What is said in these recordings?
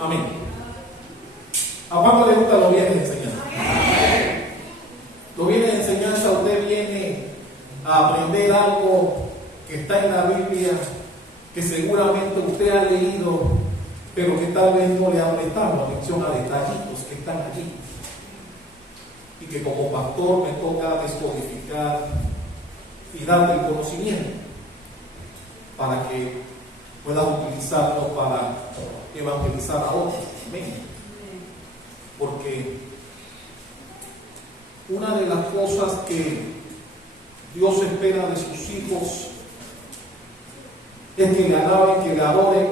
Amén. ¿A cuánto le gusta los bienes de enseñanza? Los bienes de enseñanza, usted viene a aprender algo que está en la Biblia, que seguramente usted ha leído, pero que tal vez no le ha prestado atención a detallitos que están allí. Y que como pastor me toca descodificar y darle el conocimiento para que puedas utilizarlo para evangelizar a otros. Amén. Porque una de las cosas que Dios espera de sus hijos es que le alaben, que le adoren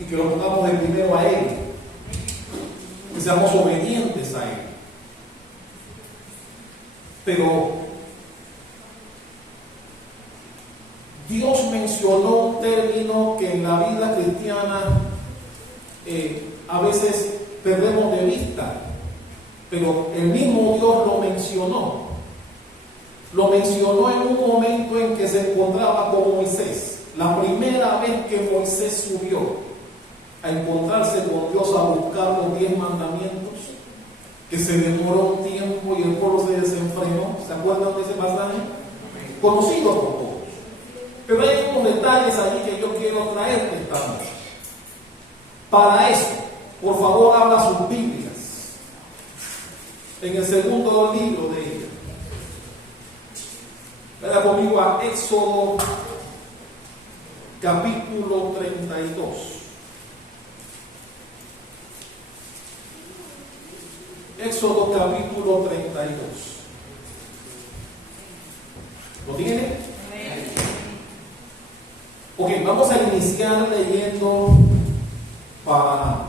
y que lo pongamos de primero a Él, que seamos obedientes a Él. Pero Dios mencionó un término que en la vida cristiana a veces perdemos de vista, pero el mismo Dios lo mencionó. Lo mencionó en un momento en que se encontraba con Moisés. La primera vez que Moisés subió a encontrarse con Dios a buscar los 10 mandamientos, que se demoró un tiempo y el pueblo se desenfrenó. ¿Se acuerdan de ese pasaje? Conocido por todos. Pero hay unos detalles allí que yo quiero traerte esta noche. Para eso, por favor, abra sus Biblias en el segundo libro de ella. Vaya conmigo a Éxodo capítulo 32. Éxodo capítulo 32. ¿Lo tiene? Ok, vamos a iniciar leyendo para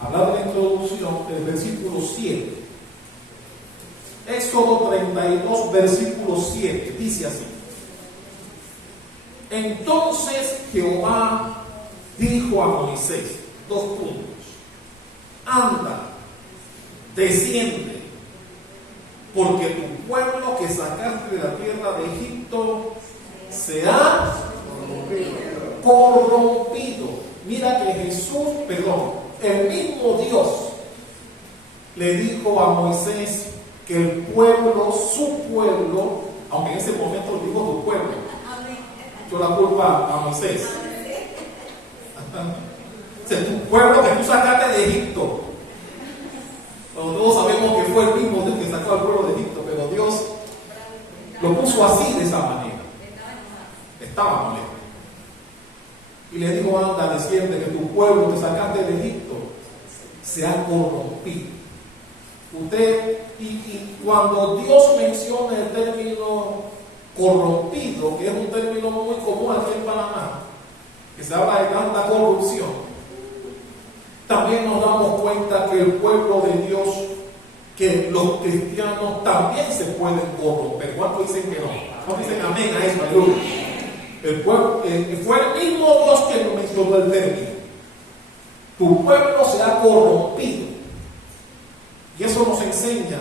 hablar de la introducción del versículo 7. Éxodo 32, versículo 7, dice así: Entonces Jehová dijo a Moisés, 2 puntos: anda, desciende, porque tu pueblo que sacaste de la tierra de Egipto se ha corrompido. Mira que el mismo Dios le dijo a Moisés que el pueblo, su pueblo, aunque en ese momento le dijo tu pueblo, echó la culpa a Moisés. O sea, tu pueblo que tú sacaste de Egipto. Todos sabemos que fue el mismo Dios que sacó al pueblo de Egipto, pero Dios lo puso así, de esa manera. Estaba molesto. Y le dijo: anda, desciende, que tu pueblo que sacaste de Egipto se ha corrompido. Y cuando Dios menciona el término corrompido, que es un término muy común aquí en Panamá, que se habla de tanta corrupción, también nos damos cuenta que el pueblo de Dios, que los cristianos también se pueden corromper. ¿Cuántos dicen que no? ¿Cuántos dicen amén a eso? Aleluya. El pueblo, fue el mismo Dios que lo mencionó el término. Tu pueblo se ha corrompido. Y eso nos enseña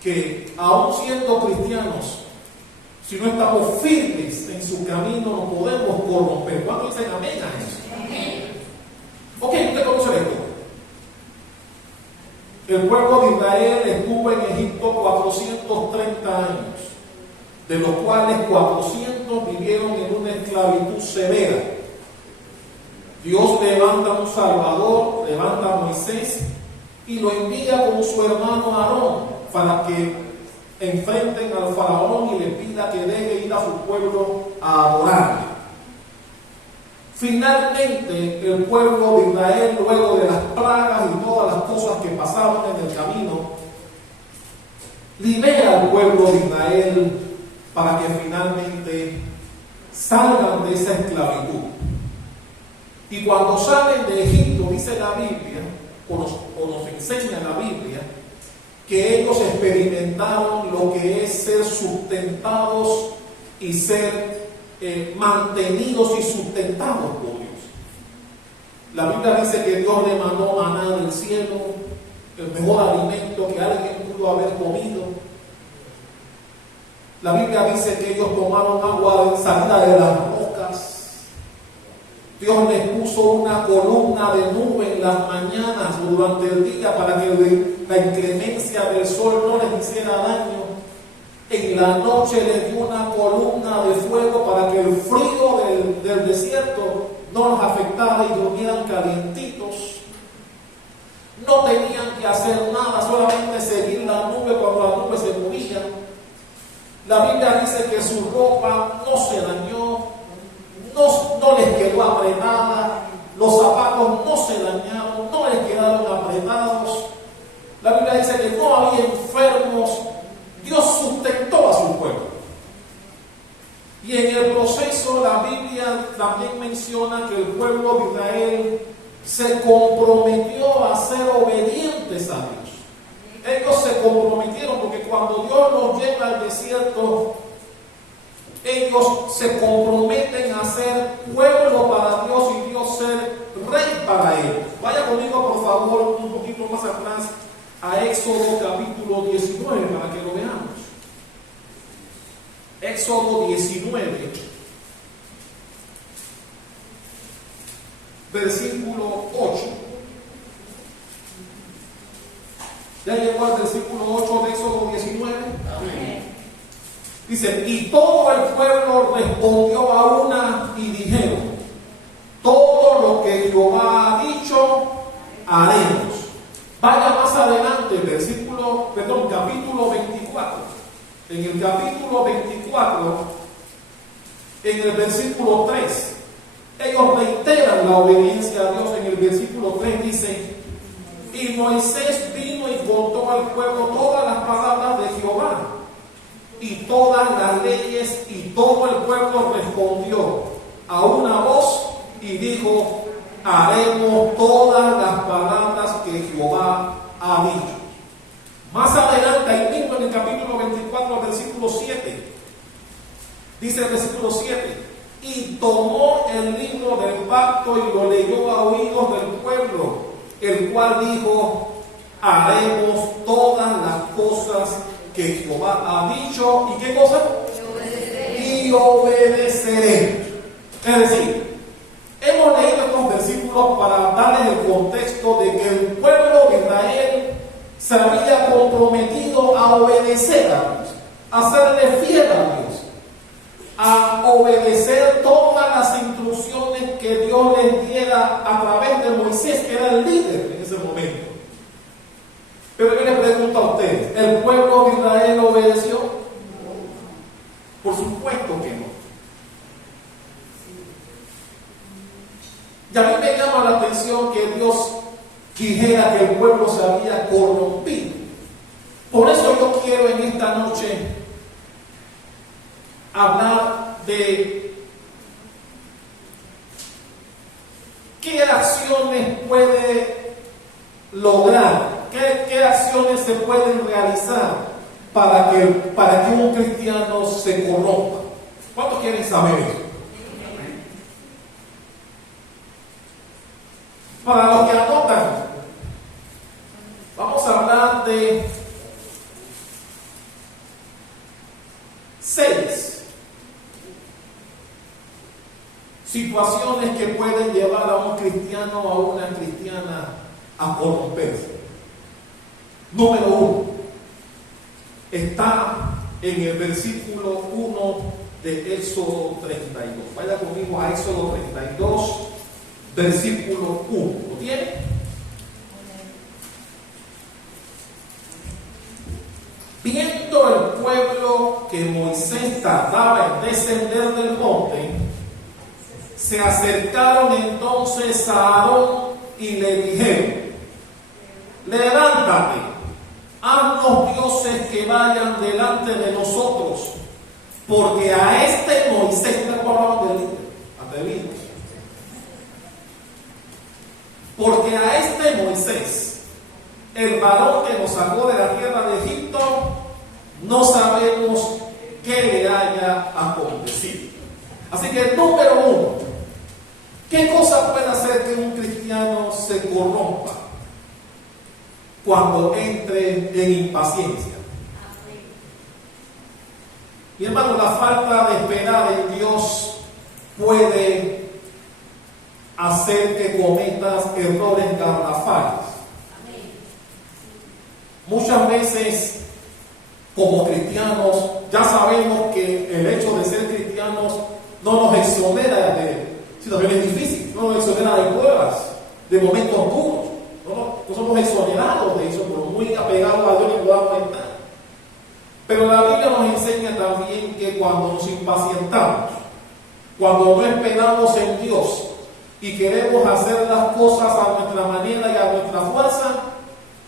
que aun siendo cristianos, si no estamos firmes en su camino, no podemos corromper. ¿Cuántos dicen amén a eso? Amén. Ok, usted conoce esto. El pueblo de Israel estuvo en Egipto 430 años, de los cuales 400 vivieron en una esclavitud severa. Dios levanta a un Salvador, levanta a Moisés y lo envía con su hermano Aarón para que enfrenten al faraón y le pida que deje ir a su pueblo a adorarle. Finalmente, el pueblo de Israel, luego de las plagas y todas las cosas que pasaron en el camino, libera al pueblo de Israel para que finalmente salgan de esa esclavitud. Y cuando salen de Egipto, dice la Biblia, o nos enseña la Biblia, que ellos experimentaron lo que es ser sustentados y ser mantenidos y sustentados por Dios. La Biblia dice que Dios le mandó maná del cielo, el mejor alimento que alguien pudo haber comido. La Biblia dice que ellos tomaron agua salida de las rocas. Dios les puso una columna de nube en las mañanas o durante el día para que la inclemencia del sol no les hiciera daño. En la noche les dio una columna de fuego para que el frío del desierto no los afectara y durmieran calientitos. No tenían que hacer nada, solamente seguir la nube cuando la nube se movía. La Biblia dice que su ropa no se dañó, no les quedó apretada, los zapatos no se dañaron, no les quedaron apretados. La Biblia dice que no había enfermos. Dios sustentó a su pueblo. Y en el proceso la Biblia también menciona que el pueblo de Israel se comprometió a ser obedientes a Dios. Ellos se comprometieron porque cuando Dios los lleva al desierto, ellos se comprometen a ser pueblo para Dios y Dios ser rey para ellos. Vaya conmigo por favor un poquito más atrás a Éxodo capítulo 19 para que lo veamos. Éxodo 19, versículo 8. ¿Ya llegó al versículo 8 de Éxodo 19? Amén. Dice, y todo el pueblo respondió a una y dijeron, todo lo que Jehová ha dicho, haremos. Vaya más adelante, capítulo 24. En el capítulo 24, en el versículo 3, ellos reiteran la obediencia a Dios. En el versículo 3 dice, y Moisés vino y contó al pueblo todas las palabras de Jehová y todas las leyes, y todo el pueblo respondió a una voz y dijo, haremos todas las palabras que Jehová ha dicho. Más adelante, ahí mismo en el capítulo 24, versículo 7, dice el versículo 7, y tomó el libro del pacto y lo leyó a oídos del pueblo, el cual dijo, haremos todas las cosas que Jehová ha dicho. ¿Y qué cosa? Y obedeceré. Es decir, hemos leído estos versículos para darles el contexto de que el pueblo de Israel se había comprometido a obedecer a Dios, a serle fiel a Dios, a obedecer todas las instrucciones que Dios les diera a través de Moisés, que era el líder en ese momento. Pero yo les pregunto a ustedes, ¿el pueblo de Israel obedeció? Por supuesto que no. Y a mí me llama la atención que Dios dijera que el pueblo se había corrompido. Por eso yo quiero en esta noche hablar de qué acciones puede lograr, qué acciones se pueden realizar para que un cristiano se corrompa. ¿Cuántos quieren saber eso? Para los que anotan, vamos a hablar de 6 situaciones que pueden llevar a un cristiano o a una cristiana a corromperse. Número 1, está en el versículo 1 de Éxodo 32. Vaya conmigo a Éxodo 32, versículo 1. ¿Lo tiene? Viendo el pueblo que Moisés tardaba en descender del monte, se acercaron entonces a Aarón y le dijeron, levántate, haznos dioses que vayan delante de nosotros, porque a este Moisés, atrevidos, porque a este Moisés, el varón que nos sacó de la tierra de Egipto, no sabemos qué le haya acontecido. Así que número 1, ¿qué cosa puede hacer que un cristiano se corrompa? Cuando entre en impaciencia. Mi hermano, la falta de esperar en Dios puede hacer que cometas errores garrafales. Muchas veces, como cristianos, ya sabemos que el hecho de ser cristianos no nos exonera de situaciones difíciles, no nos exonera de pruebas, de momentos duros. No somos exonerados de eso, pero muy apegados a Dios y podamos estar. Pero la Biblia nos enseña también que cuando nos impacientamos, cuando no esperamos en Dios y queremos hacer las cosas a nuestra manera y a nuestra fuerza,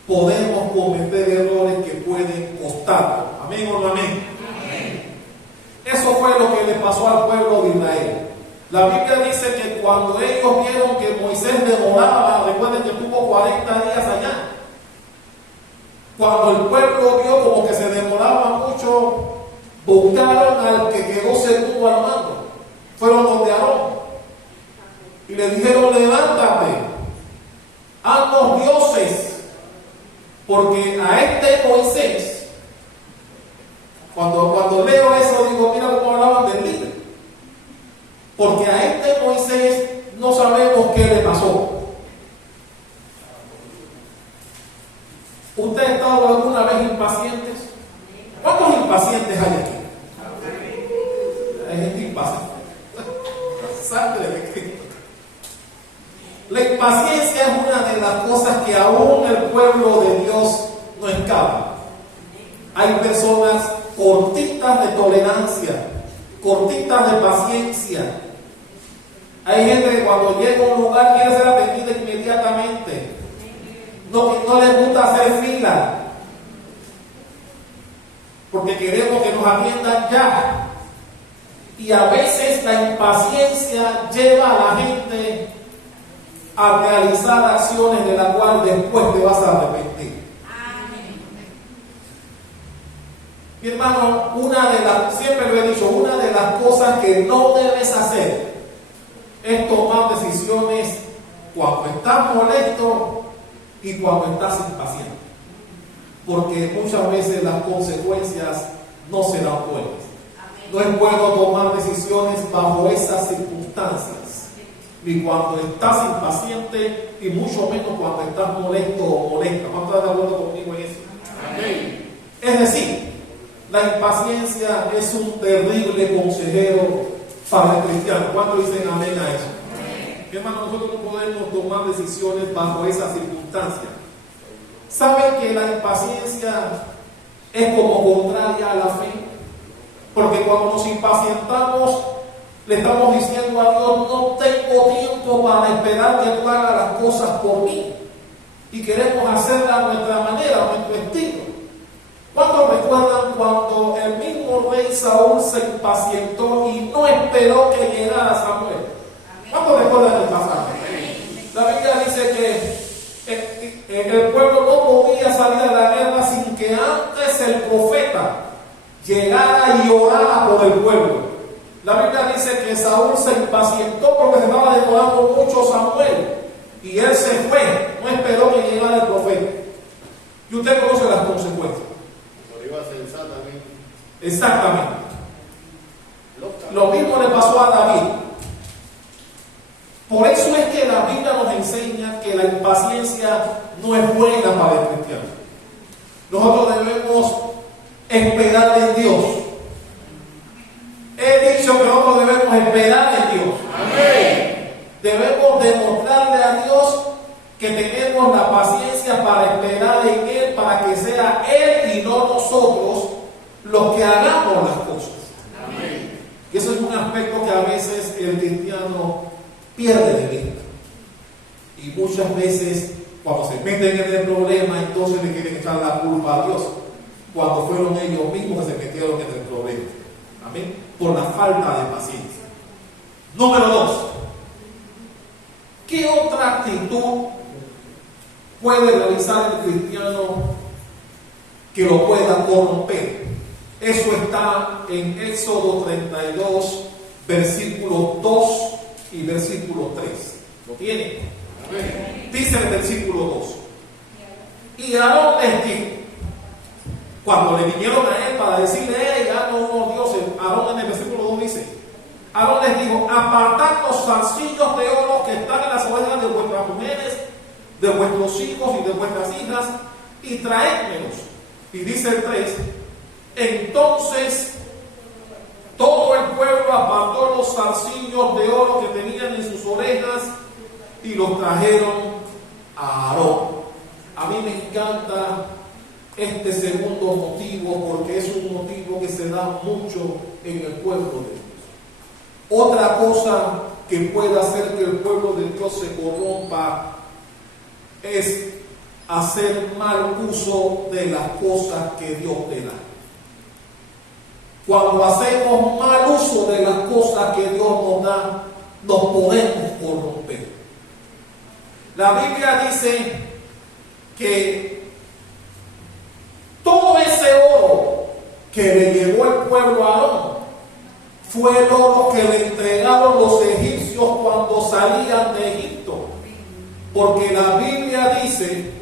podemos cometer errores que pueden costarnos. ¿Amén o no amén? Amén. Eso fue lo que le pasó al pueblo de Israel. La Biblia dice que cuando ellos vieron que Moisés demoraba, recuerden que estuvo 40 días allá. Cuando el pueblo vio como que se demoraba mucho, buscaron al que quedó segundo al mando. Fueron donde Aarón y le dijeron: levántate, haznos dioses, porque a este Moisés, cuando leo eso digo, mira cómo hablaban del líder, porque a este Moisés no sabemos qué le pasó. ¿Usted ha estado alguna vez impacientes? ¿Cuántos impacientes hay aquí? Hay gente impaciente. Sangre de Cristo. La impaciencia es una de las cosas que aún el pueblo de Dios no escapa. Hay personas cortitas de tolerancia, cortitas de paciencia. Hay gente que cuando llega a un lugar quiere ser atendida inmediatamente. No les gusta hacer fila, porque queremos que nos atiendan ya. Y a veces la impaciencia lleva a la gente a realizar acciones de las cuales después te vas a arrepentir. Mi hermano, siempre lo he dicho, una de las cosas que no debes hacer es tomar decisiones cuando estás molesto y cuando estás impaciente, porque muchas veces las consecuencias no serán buenas. No es bueno tomar decisiones bajo esas circunstancias, ni cuando estás impaciente y mucho menos cuando estás molesto o molesta. ¿Cuántos están de acuerdo conmigo en eso? Amén. Es decir, la impaciencia es un terrible consejero para el cristiano. ¿Cuántos dicen amén a eso? Hermano, nosotros no podemos tomar decisiones bajo esas circunstancias. ¿Saben que la impaciencia es como contraria a la fe? Porque cuando nos impacientamos, le estamos diciendo a Dios: no tengo tiempo para esperar que tú hagas las cosas por mí. Y queremos hacerlas a nuestra manera, a nuestro estilo. ¿Cuántos recuerdan cuando el mismo rey Saúl se impacientó y no esperó que llegara Samuel? ¿Cuántos recuerdan el pasaje? La Biblia dice que el pueblo no podía salir a la guerra sin que antes el profeta llegara y orara por el pueblo. La Biblia dice que Saúl se impacientó porque se estaba demorando mucho Samuel y él se fue, no esperó que llegara el profeta. Y usted conoce las consecuencias. Exactamente. Lo mismo le pasó a David. Por eso es que la Biblia nos enseña que la impaciencia no es buena para el cristiano. Nosotros debemos esperar en Dios. He dicho que nosotros debemos esperar en Dios. Amén. Debemos demostrarle a Dios que tenemos la paciencia para esperar en Él, para que sea Él y no nosotros los que hagamos las cosas. Amén. Y eso es un aspecto que a veces el cristiano pierde de vista. Y muchas veces, cuando se meten en el problema, entonces le quieren echar la culpa a Dios, cuando fueron ellos mismos que se metieron en el problema. Amén. Por la falta de paciencia. Número 2. ¿Qué otra actitud puede realizar el cristiano que lo pueda corromper? Eso está en Éxodo 32, versículos 2 y versículo 3. ¿Lo tienen? Dice el versículo 2: y Aarón les dijo, cuando le vinieron a él para decirle: ya no dioses, Aarón en el versículo 2 dice: Aarón les dijo: apartad los zarcillos de oro que están de vuestros hijos y de vuestras hijas, y traédmelos. Y dice el 3, entonces todo el pueblo apartó los zarcillos de oro que tenían en sus orejas y los trajeron a Aarón. A mí me encanta este segundo motivo porque es un motivo que se da mucho en el pueblo de Dios. Otra cosa que puede hacer que el pueblo de Dios se corrompa es hacer mal uso de las cosas que Dios te da. Cuando hacemos mal uso de las cosas que Dios nos da, nos podemos corromper. La Biblia dice que todo ese oro que le llevó el pueblo a Aarón fue el oro que le entregaron los egipcios cuando salían de Egipto. Porque la Biblia dice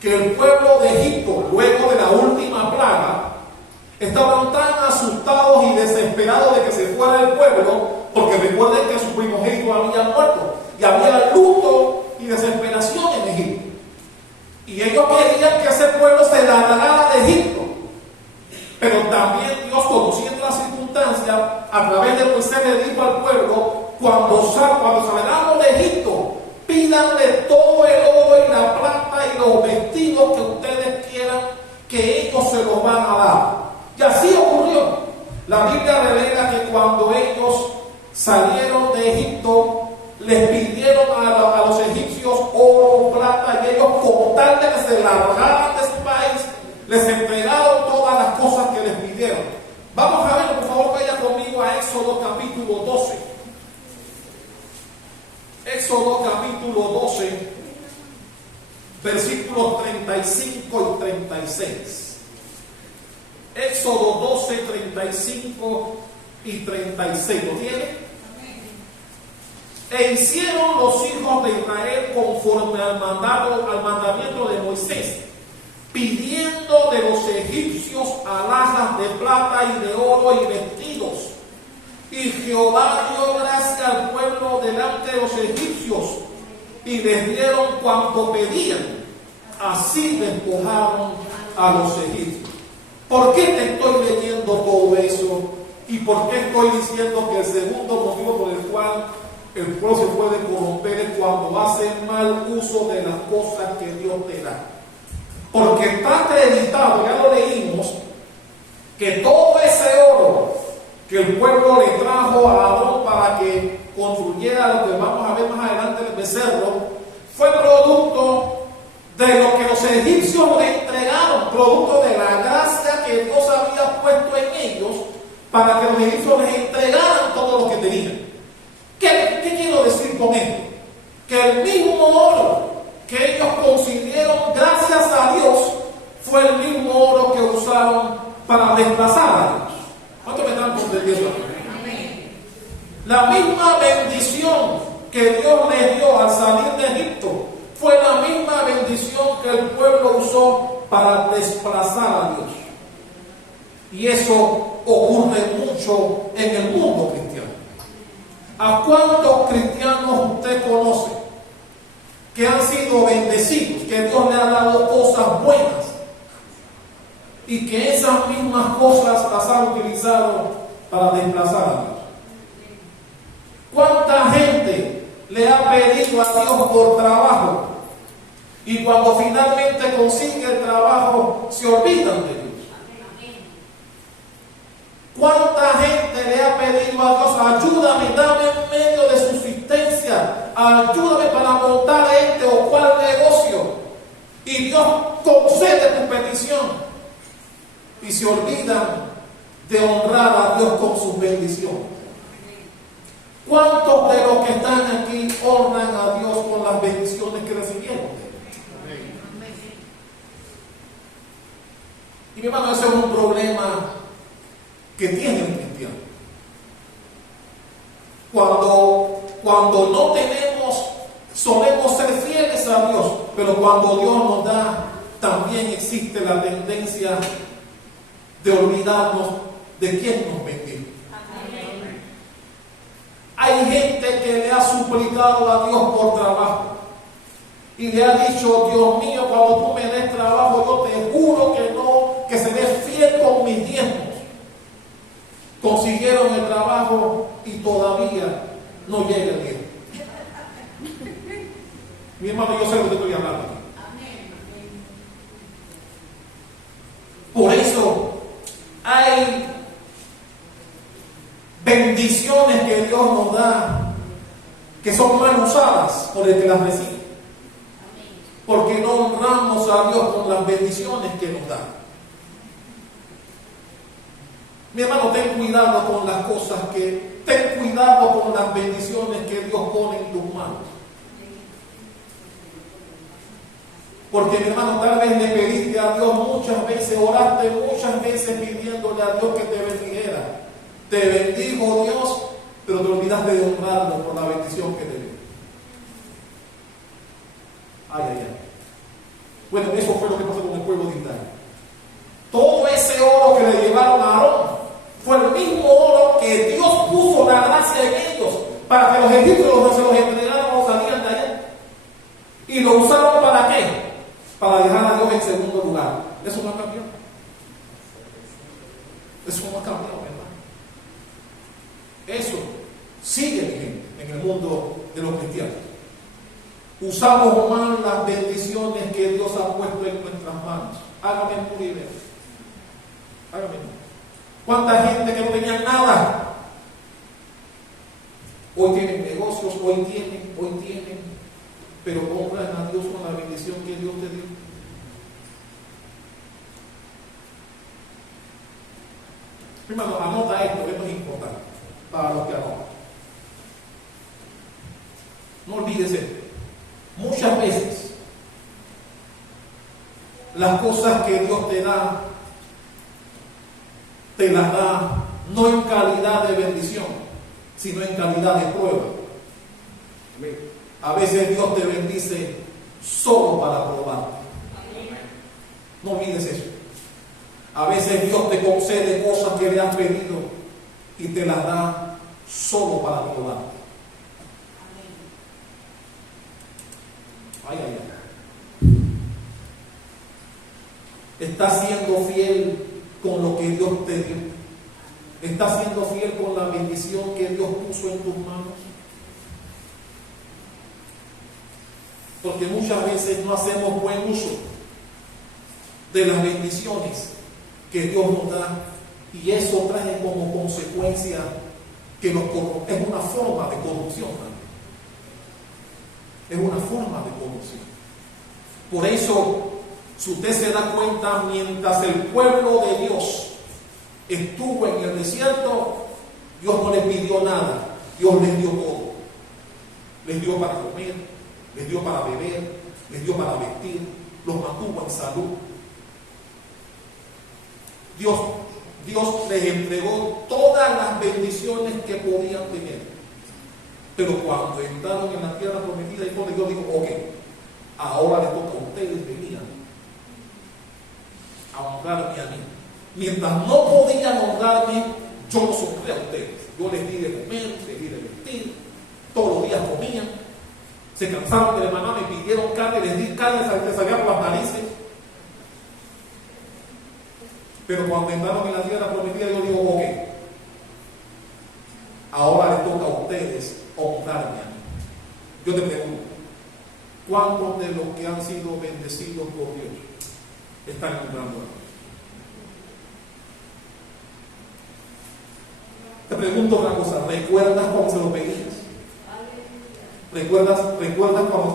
que el pueblo de Egipto, luego de la última plaga, estaban tan asustados y desesperados de que se fuera el pueblo, porque recuerden que su primogénito había muerto y había luto y desesperación en Egipto. Y ellos querían que ese pueblo se largara de Egipto. Pero también Dios, conociendo las circunstancias, a través de Moisés le dijo al pueblo: cuando salgamos de Egipto, pídanle todo el oro y la plata y los vestidos que ustedes quieran, que ellos se los van a dar. Y así ocurrió. La Biblia revela que cuando ellos salieron de Egipto, les pidieron a los egipcios oro, plata, y ellos, con tal de que se largaran de su país, les entregaron todas las cosas que les pidieron. Vamos a ver, por favor, vaya conmigo a Éxodo capítulo 12. Éxodo capítulo 12, versículos 35 y 36. Éxodo 12, 35 y 36. ¿Lo tiene? E hicieron los hijos de Israel conforme al mandamiento de Moisés, pidiendo de los egipcios alhajas de plata y de oro y vestidos. Y Jehová dio gracia al pueblo delante de los egipcios, y les dieron cuanto pedían. Así despojaron a los egipcios. ¿Por qué te estoy leyendo todo eso? ¿Y por qué estoy diciendo que el segundo motivo por el cual el pueblo se puede corromper es cuando hace mal uso de las cosas que Dios te da? Porque está acreditado, ya lo leímos, que todo ese oro que el pueblo le trajo a Aarón para que construyera lo que vamos a ver más adelante en el becerro, fue producto de lo que los egipcios le entregaron, producto de la gracia que Dios había puesto en ellos para que los egipcios les entregaran todo lo que tenían. ¿Qué quiero decir con esto? Que el mismo oro que ellos consiguieron gracias a Dios fue el mismo oro que usaron para desplazar a Dios. ¿Cuánto me están comprendiendo? La misma bendición que Dios les dio al salir de Egipto fue la misma bendición que el pueblo usó para desplazar a Dios. Y eso ocurre mucho en el mundo cristiano. ¿A cuántos cristianos usted conoce que han sido bendecidos, que Dios le ha dado cosas buenas y que esas mismas cosas las han utilizado para desplazar a Dios? ¿Cuánta gente le ha pedido a Dios por trabajo y cuando finalmente consigue el trabajo se olvidan de Dios? ¿Cuánta gente le ha pedido a Dios: ayúdame, dame un medio de subsistencia, ayúdame para montar este o cual negocio? Y Dios concede tu petición y se olvidan de honrar a Dios con sus bendiciones. ¿Cuántos de los que están aquí honran a Dios con las bendiciones que recibieron? Y mi hermano, ese es un problema que tiene un cristiano. Cuando no tenemos, solemos ser fieles a Dios, pero cuando Dios nos da, también existe la tendencia de olvidarnos de quién nos bendijo. Hay gente que le ha suplicado a Dios por trabajo y le ha dicho: Dios mío, cuando tú me des trabajo, yo te juro que no, que seré fiel con mis diezmos. Consiguieron el trabajo y todavía no llega el diezmo. Mi hermano, yo sé lo que estoy hablando aquí. Por eso hay bendiciones que Dios nos da que son mal usadas por el que las recibe. Porque no honramos a Dios con las bendiciones que nos da. Mi hermano, ten cuidado con las cosas ten cuidado con las bendiciones que Dios pone en tus manos. Porque, mi hermano, tal vez le pediste a Dios muchas veces, oraste muchas veces pidiéndole a Dios que te bendijera. Te bendijo Dios, pero te olvidaste de honrarlo por la bendición que te dio. Ay, ay, ay. Bueno, eso fue lo que pasó con el pueblo de Israel. Todo ese oro que le llevaron a Aarón fue el mismo oro que Dios puso la gracia en ellos para que los egipcios no se los entregaran o salían de allá. Y lo usaron ¿para qué? Para dejar a Dios en segundo lugar. Eso no ha cambiado. Eso no ha cambiado, ¿verdad? Eso sigue vigente en el mundo de los cristianos. Usamos mal las bendiciones que Dios ha puesto en nuestras manos. Hágame pura idea. Hágame. ¿Cuánta gente que no tenía nada? Hoy tienen negocios, hoy tienen, pero honran a Dios con la bendición que Dios te dio. Hermano, anota esto es importante para los que anotan. No olvides esto. Muchas veces las cosas que Dios te da, te las da no en calidad de bendición, sino en calidad de prueba. A veces Dios te bendice solo para probarte. No olvides eso. A veces Dios te concede cosas que le has pedido y te las da solo para probarte. Ay, ay, ay. ¿Estás siendo fiel con lo que Dios te dio? ¿Estás siendo fiel con la bendición que Dios puso en tus manos? Porque muchas veces no hacemos buen uso de las bendiciones que Dios nos da, y eso trae como consecuencia que es una forma de corrupción también. Es una forma de corrupción. Por eso, si usted se da cuenta, mientras el pueblo de Dios estuvo en el desierto, Dios no les pidió nada, Dios les dio todo. Les dio para comer, les dio para beber, les dio para vestir, los mantuvo en salud. Dios les entregó todas las bendiciones que podían tener. Pero cuando entraron en la tierra prometida, y Dios dijo: ok, ahora les toca a ustedes venir a honrarme a mí. Mientras no podían honrarme, yo los honré a ustedes. Yo les di de comer, les di de vestir, todos los días comían. Se cansaron del maná, me pidieron carne, les di carne, les salía por las narices. Pero cuando entraron en la tierra prometida, yo digo: ok, ahora les toca a ustedes honrarme a mí. Yo te pregunto, ¿cuántos de los que han sido bendecidos por Dios están honrando a Dios? Te pregunto una cosa: ¿recuerdas cuando se lo pedías? ¿Recuerdas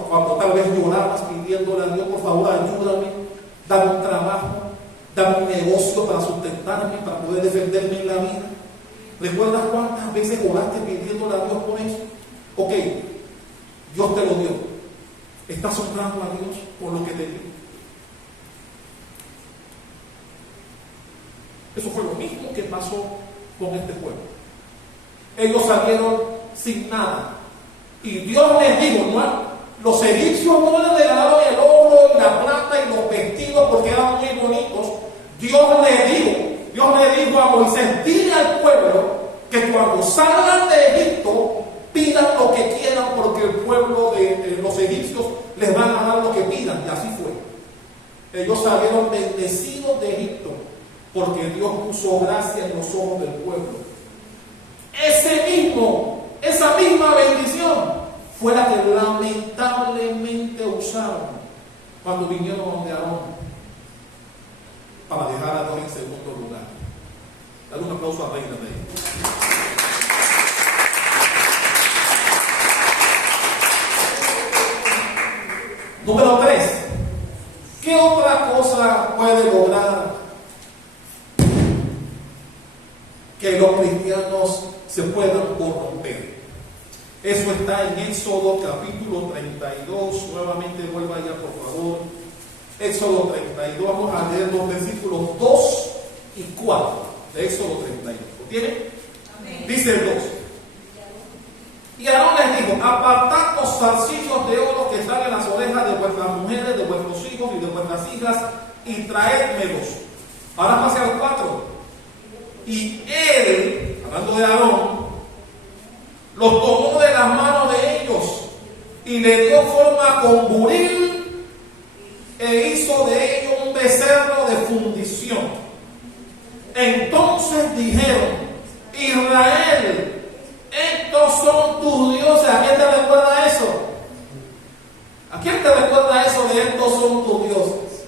cuando tal vez llorabas pidiéndole a Dios: por favor, ayúdame, dame un trabajo, dame un negocio para sustentarme, para poder defenderme en la vida? ¿Recuerdas cuántas veces oraste pidiéndole a Dios por eso? Ok, Dios te lo dio. ¿Estás honrando a Dios por lo que te dio? Eso fue lo mismo que pasó con este pueblo. Ellos salieron sin nada. Y Dios les dijo: no, los egipcios no les regalaron el oro y la plata y los vestidos porque eran muy bonitos. Dios le dijo a Moisés: dile al pueblo que cuando salgan de Egipto pidan lo que quieran, porque el pueblo de los egipcios les van a dar y así fue. Ellos salieron bendecidos de Egipto, porque Dios puso gracia en los ojos del pueblo. Esa misma bendición fue la que lamentablemente usaron cuando vinieron donde Aarón para dejar a Dios en segundo lugar. Dale un aplauso a Reina de ellos. Número 3. ¿Qué otra cosa puede lograr que los cristianos se puedan corromper? Eso está en Éxodo capítulo 32. Nuevamente vuelva allá, por favor. Éxodo 32. Vamos a leer los versículos 2 y 4 de Éxodo 32. ¿Lo tienen? Amén. Dice el 2. Y Aarón les dijo: apartad los zarcillos de oro que están en las orejas de vuestras mujeres, de vuestros hijos y de vuestras hijas, y traédmelos. Ahora pase al 4. Y él, hablando de Aarón, los tomó de las manos de ellos y le dio forma con buril e hizo de ellos un becerro de fundición. Entonces dijeron: Israel, estos son tus dioses. ¿A quién te recuerda eso? ¿A quién te recuerda eso de estos son tus dioses?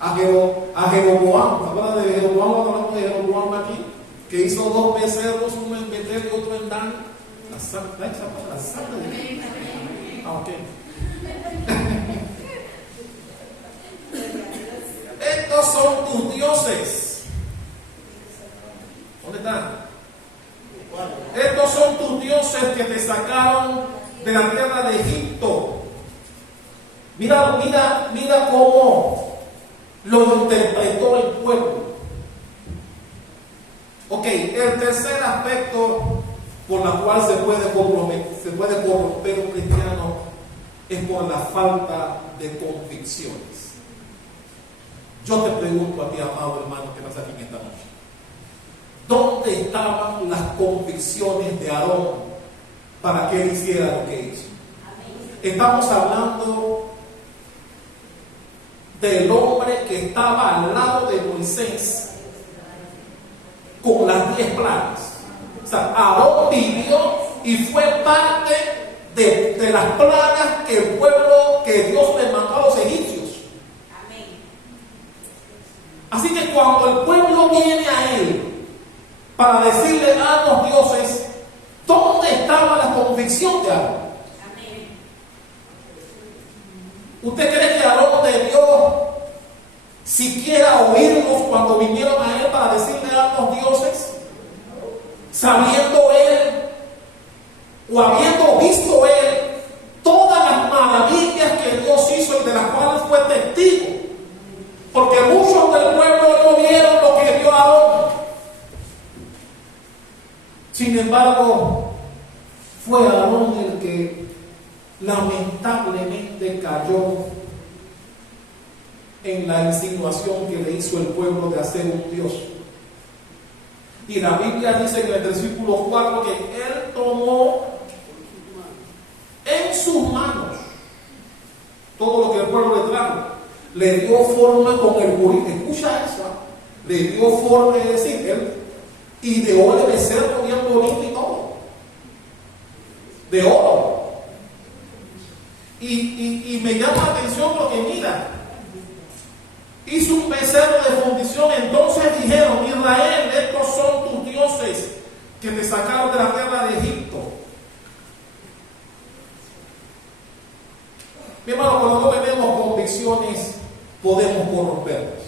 A Jeroboam. ¿Te acuerdas de Jeroboam? Hablamos de Jeroboam aquí, que hizo 2 becerros, uno en Betel y otro en Dan. La santa de ok. Estos son tus dioses. ¿Dónde están? Estos son tus dioses que te sacaron de la tierra de Egipto. Mira cómo lo interpretó el pueblo. Ok, el tercer aspecto por la cual se puede corromper un cristiano es por la falta de convicciones. Yo te pregunto a ti, amado hermano, que estás aquí en esta noche: ¿dónde estaban las convicciones de Aarón para que él hiciera lo que hizo? Estamos hablando del hombre que estaba al lado de Moisés con las 10 plagas. O sea, Aarón vivió y fue parte de las plagas que el pueblo, que Dios le mandó a los egipcios. Amén. Así que cuando el pueblo viene a él para decirle: a los dioses, ¿dónde estaba la convicción de Aarón? Amén. ¿Usted cree que Aarón debió siquiera oírlos cuando vinieron a él para decirle a los dioses? Sabiendo él, o habiendo visto él, todas las maravillas que Dios hizo y de las cuales fue testigo, porque muchos del pueblo no vieron lo que vio Aarón. Sin embargo, fue Aarón el que lamentablemente cayó en la insinuación que le hizo el pueblo de hacer un Dios. Y la Biblia dice en el versículo 4 que él tomó en sus manos todo lo que el pueblo le trajo, le dio forma con el buril. Escucha eso, le dio forma, es decir, él ideó el becerro bien bonito y todo, de oro. Y me llama la atención porque mira, hizo un becerro de fundición. Entonces dijeron: Israel, estos son tus dioses que te sacaron de la tierra de Egipto. Mi hermano, cuando no tenemos convicciones, podemos corrompernos.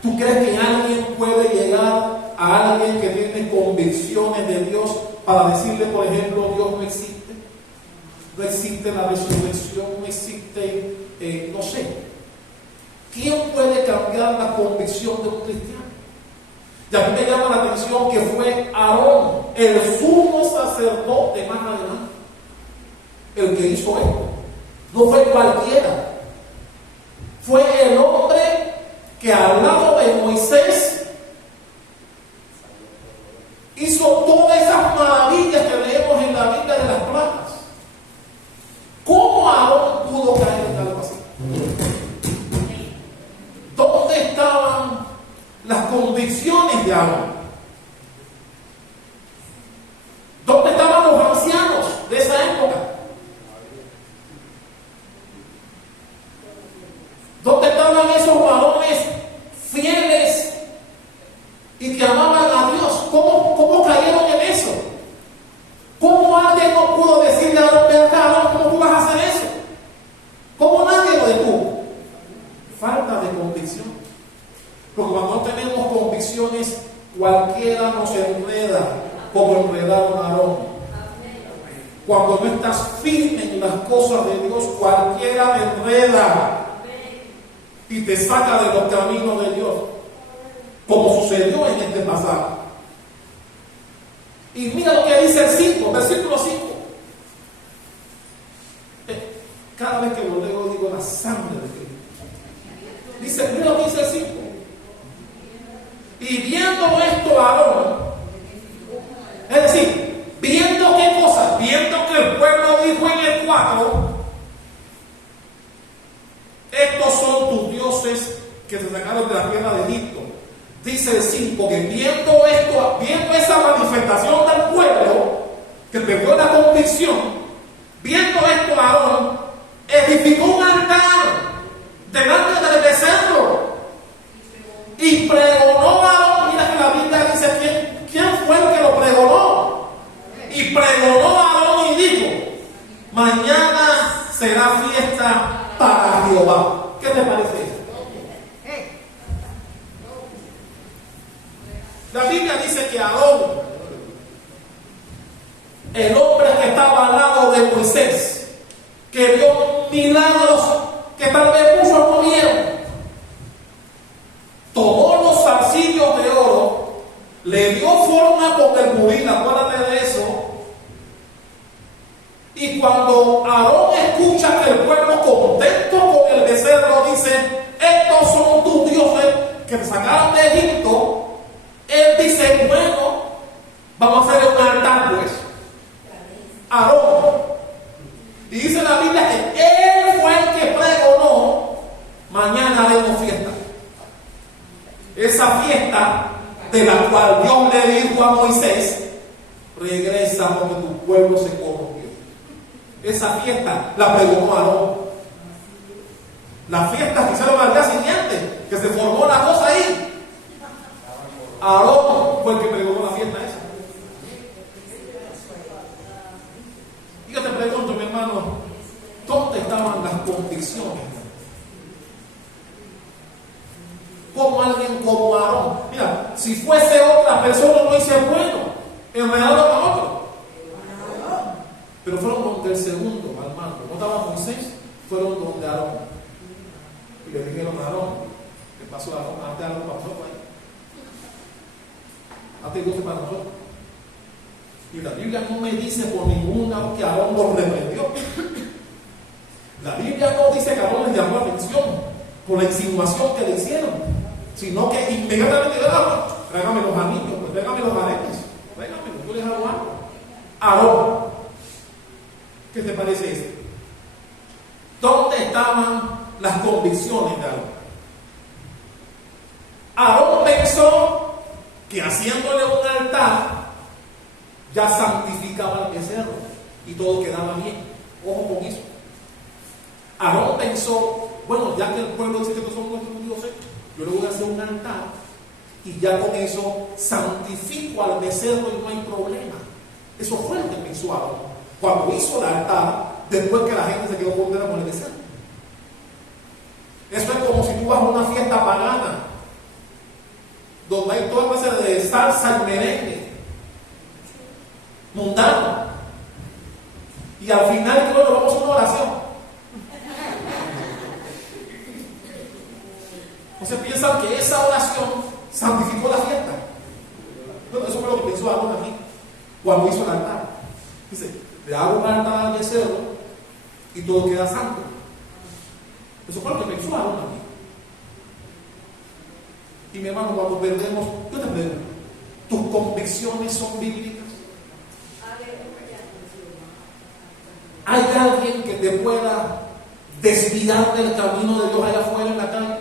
¿Tú crees que alguien puede llegar a alguien que tiene convicciones de Dios para decirle, por ejemplo, Dios no existe? No existe la resurrección, no existe, no sé. ¿Quién puede cambiar la convicción de un cristiano? Y a mí me llama la atención que fue Aarón, el sumo sacerdote más adelante, el que hizo esto. No fue cualquiera. Fue el hombre que al lado de Moisés hizo todas esas maravillas que leemos en la Biblia de las plagas. ¿Cómo Aarón pudo caer en algo así? convicciones de Aarón? ¿Dónde estaban los ancianos de esa época? ¿Dónde estaban esos varones fieles y que amaban a Dios? ¿Cómo cayeron en eso? ¿Cómo alguien no pudo decirle a Aarón, ven acá, Aarón, cómo tú vas a hacer eso? ¿Cómo nadie lo detuvo? Falta de convicción. Porque cuando no tenemos convicciones, cualquiera nos enreda, como enredaron a Aarón. Cuando no estás firme en las cosas de Dios, cualquiera te enreda y te saca de los caminos de Dios, como sucedió en este pasaje. Y mira lo que dice el 5, versículo 5. Cada vez que lo leo digo la sangre de Cristo. Dice, mira lo que dice el 5. Y viendo esto Aarón, es decir, viendo qué cosa, viendo que el pueblo dijo en el 4, estos son tus dioses que te sacaron de la tierra de Egipto. Dice el 5 que viendo esto, viendo esa manifestación del pueblo que perdió la convicción, viendo esto Aarón edificó un altar delante del becerro y pregonó a Aarón. Mira que la Biblia dice quién fue el que lo pregonó. Y pregonó a Aarón y dijo: mañana será fiesta para Jehová. ¿Qué te parece eso? La Biblia dice que Aarón, el hombre que estaba al lado de Moisés, que vio milagros que tal vez muchos no vieron, tomó los zarcillos de oro, le dio forma con el budín, acuérdate de eso. Y cuando Aarón escucha que el pueblo contento con el becerro dice: estos son tus dioses que te sacaron de Egipto, él dice: bueno, vamos a hacer un altar pues. Aarón. Y dice la Biblia que él fue el que pregonó: mañana haremos fiesta. Esa fiesta de la cual Dios le dijo a Moisés: regresa porque tu pueblo se corrompió. Esa fiesta la pregonó Aarón. Las fiestas que hicieron al día siguiente, que se formó la cosa ahí, Aarón fue el que pregonó la fiesta esa. Y yo te pregunto, mi hermano, ¿dónde estaban las convicciones? Como alguien como Aarón. Mira, si fuese otra persona no dice: bueno, enredaron a otro. Pero fueron donde el segundo al mando. No estaba Moisés, fueron donde Aarón. Y le dijeron a Aarón: ¿qué pasó a Aarón? Antes Aarón pasó por ahí. Antes Dios para nosotros. Y la Biblia no me dice por ningún lado que Aarón lo reprendió. La Biblia no dice que Aarón les llamó la atención por la insinuación que le hicieron, sino que inmediatamente dijeron: tráigame los anillos, pues tráigame los aretes, tráigame, yo les hago algo. Aarón, ¿qué te parece esto? ¿Dónde estaban las convicciones de Aarón? Aarón pensó que haciéndole un altar ya santificaba el becerro y todo quedaba bien. Ojo con eso. Aarón pensó: bueno, ya que el pueblo dice que estos son nuestros dioses, yo le voy a hacer un altar y ya con eso santifico al becerro y no hay problema. Eso fue lo que pensó Aarón cuando hizo el altar, después que la gente se quedó contenta con el becerro. Eso es como si tú vas a una fiesta pagana donde hay toda clase de salsa y merengue mundano, y al final creo que vamos a una oración. Entonces piensan que esa oración santificó la fiesta. Bueno, eso fue lo que pensó Aarón aquí cuando hizo el altar. Dice: le hago un altar al becerro y todo queda santo. Eso fue lo que pensó Aarón aquí. Y mi hermano, cuando perdemos, yo te pregunto: ¿tus convicciones son bíblicas? ¿Hay alguien que te pueda desviar del camino de Dios allá afuera en la calle?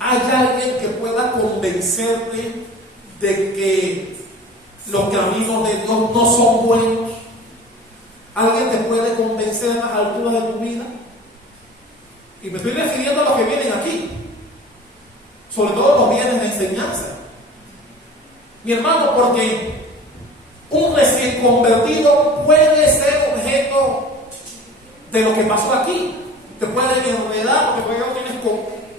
¿Hay alguien que pueda convencerte de que los caminos de Dios no son buenos? ¿Alguien te puede convencer a las alturas de tu vida? Y me estoy refiriendo a los que vienen aquí, sobre todo los bienes de enseñanza. Mi hermano, porque un recién convertido puede ser objeto de lo que pasó aquí. Te pueden enredar porque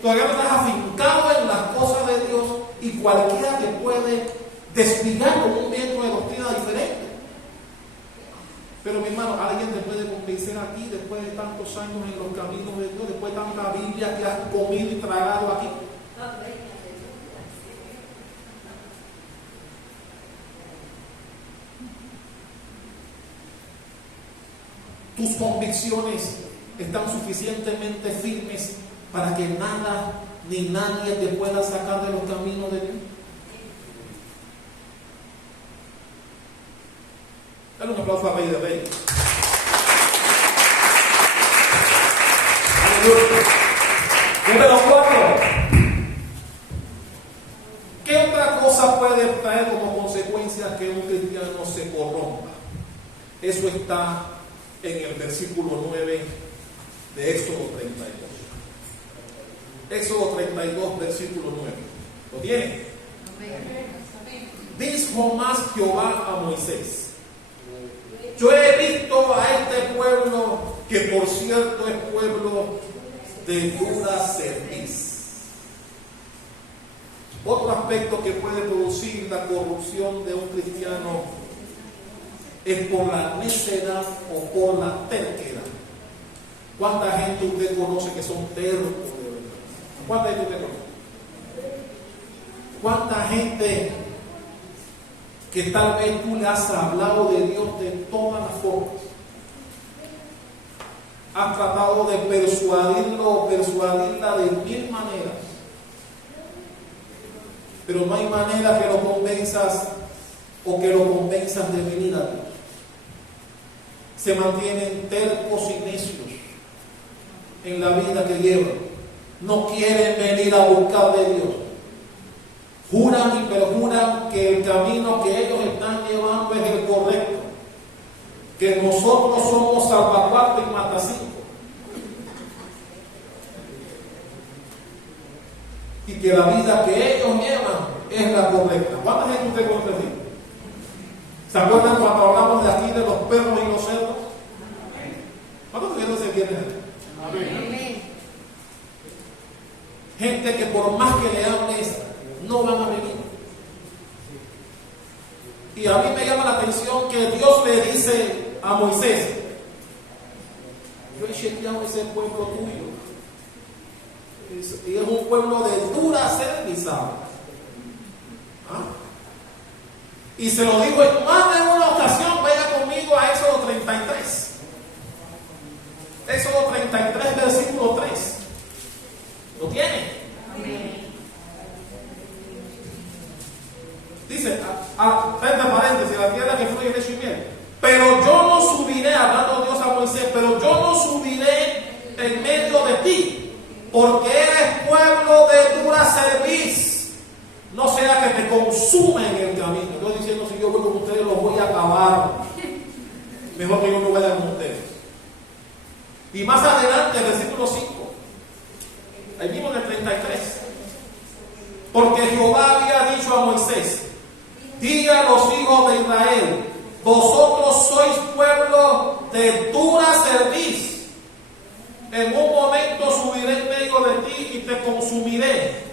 todavía no estás afincado en las cosas de Dios, y cualquiera te puede desviar con un viento de doctrina diferente. Pero mi hermano, alguien te puede convencer aquí después de tantos años en los caminos de Dios, después de tanta Biblia que has comido y tragado aquí. Tus convicciones están suficientemente firmes para que nada ni nadie te pueda sacar de los caminos de Dios. Dale un aplauso a Rey de Reyes. Número 4. ¿Qué otra cosa puede traer como consecuencia que un cristiano se corrompa? Eso está en el versículo 9 de Éxodo 32. Éxodo 32, versículo 9. ¿Lo tiene? Dijo más Jehová a Moisés: yo he visto a este pueblo, que por cierto es pueblo de dura cerviz. Otro aspecto que puede producir la corrupción de un cristiano es por la necedad o por la terquedad. ¿Cuánta gente usted conoce que son tercos? ¿Cuánta gente usted conoce? ¿Cuánta gente que tal vez tú le has hablado de Dios de todas las formas? Has tratado de persuadirlo o persuadirla de mil maneras, pero no hay manera que lo convenzas o que lo convenzas de venir a Dios. Se mantienen tercos y necios en la vida que llevan. No quieren venir a buscar de Dios. Juran y perjuran que el camino que ellos están llevando es el correcto, que nosotros somos salvacuarto y matacinco, y que la vida que ellos llevan es la correcta. ¿Cuánta gente usted conoce así? ¿Se acuerdan cuando hablamos de aquí de los perros y los cerdos? ¿Cuántos de se entienden? Amén. Gente que por más que le hables, no van a venir. Y a mí me llama la atención que Dios le dice a Moisés: yo he chequeado ese pueblo tuyo, y es un pueblo de dura cerviz. Y se lo digo en más de una ocasión. Vaya conmigo a Éxodo 33. Éxodo 33, versículo 3. ¿Lo tiene? Amén. Dice, entre paréntesis, la tierra que fluye leche y miel. Pero yo no subiré, hablando Dios a Moisés, pero yo no subiré en medio de ti, porque eres pueblo de dura cerviz. No sea que te consumen en el camino. Estoy diciendo, si yo voy con ustedes, los voy a acabar. Mejor que yo no vaya con ustedes. Y más adelante, el versículo 5, ahí mismo en el 33. Porque Jehová había dicho a Moisés: di a los hijos de Israel, vosotros sois pueblo de dura cerviz. En un momento subiré en medio de ti y te consumiré.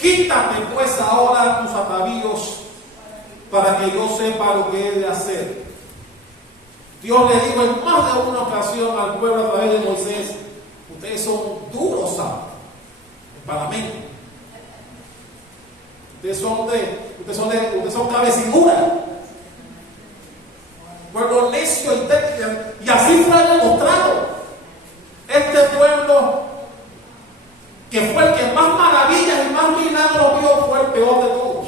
Quítate pues ahora tus atavíos, para que yo sepa lo que he de hacer. Dios le dijo en más de una ocasión al pueblo a través de Moisés: ustedes son duros, ¿sabes? Para mí. Ustedes son cabeciguras. Pueblo necio y técnico. Y así fue demostrado. Este pueblo, que fue el que más maravillas y más milagros vio, fue el peor de todos.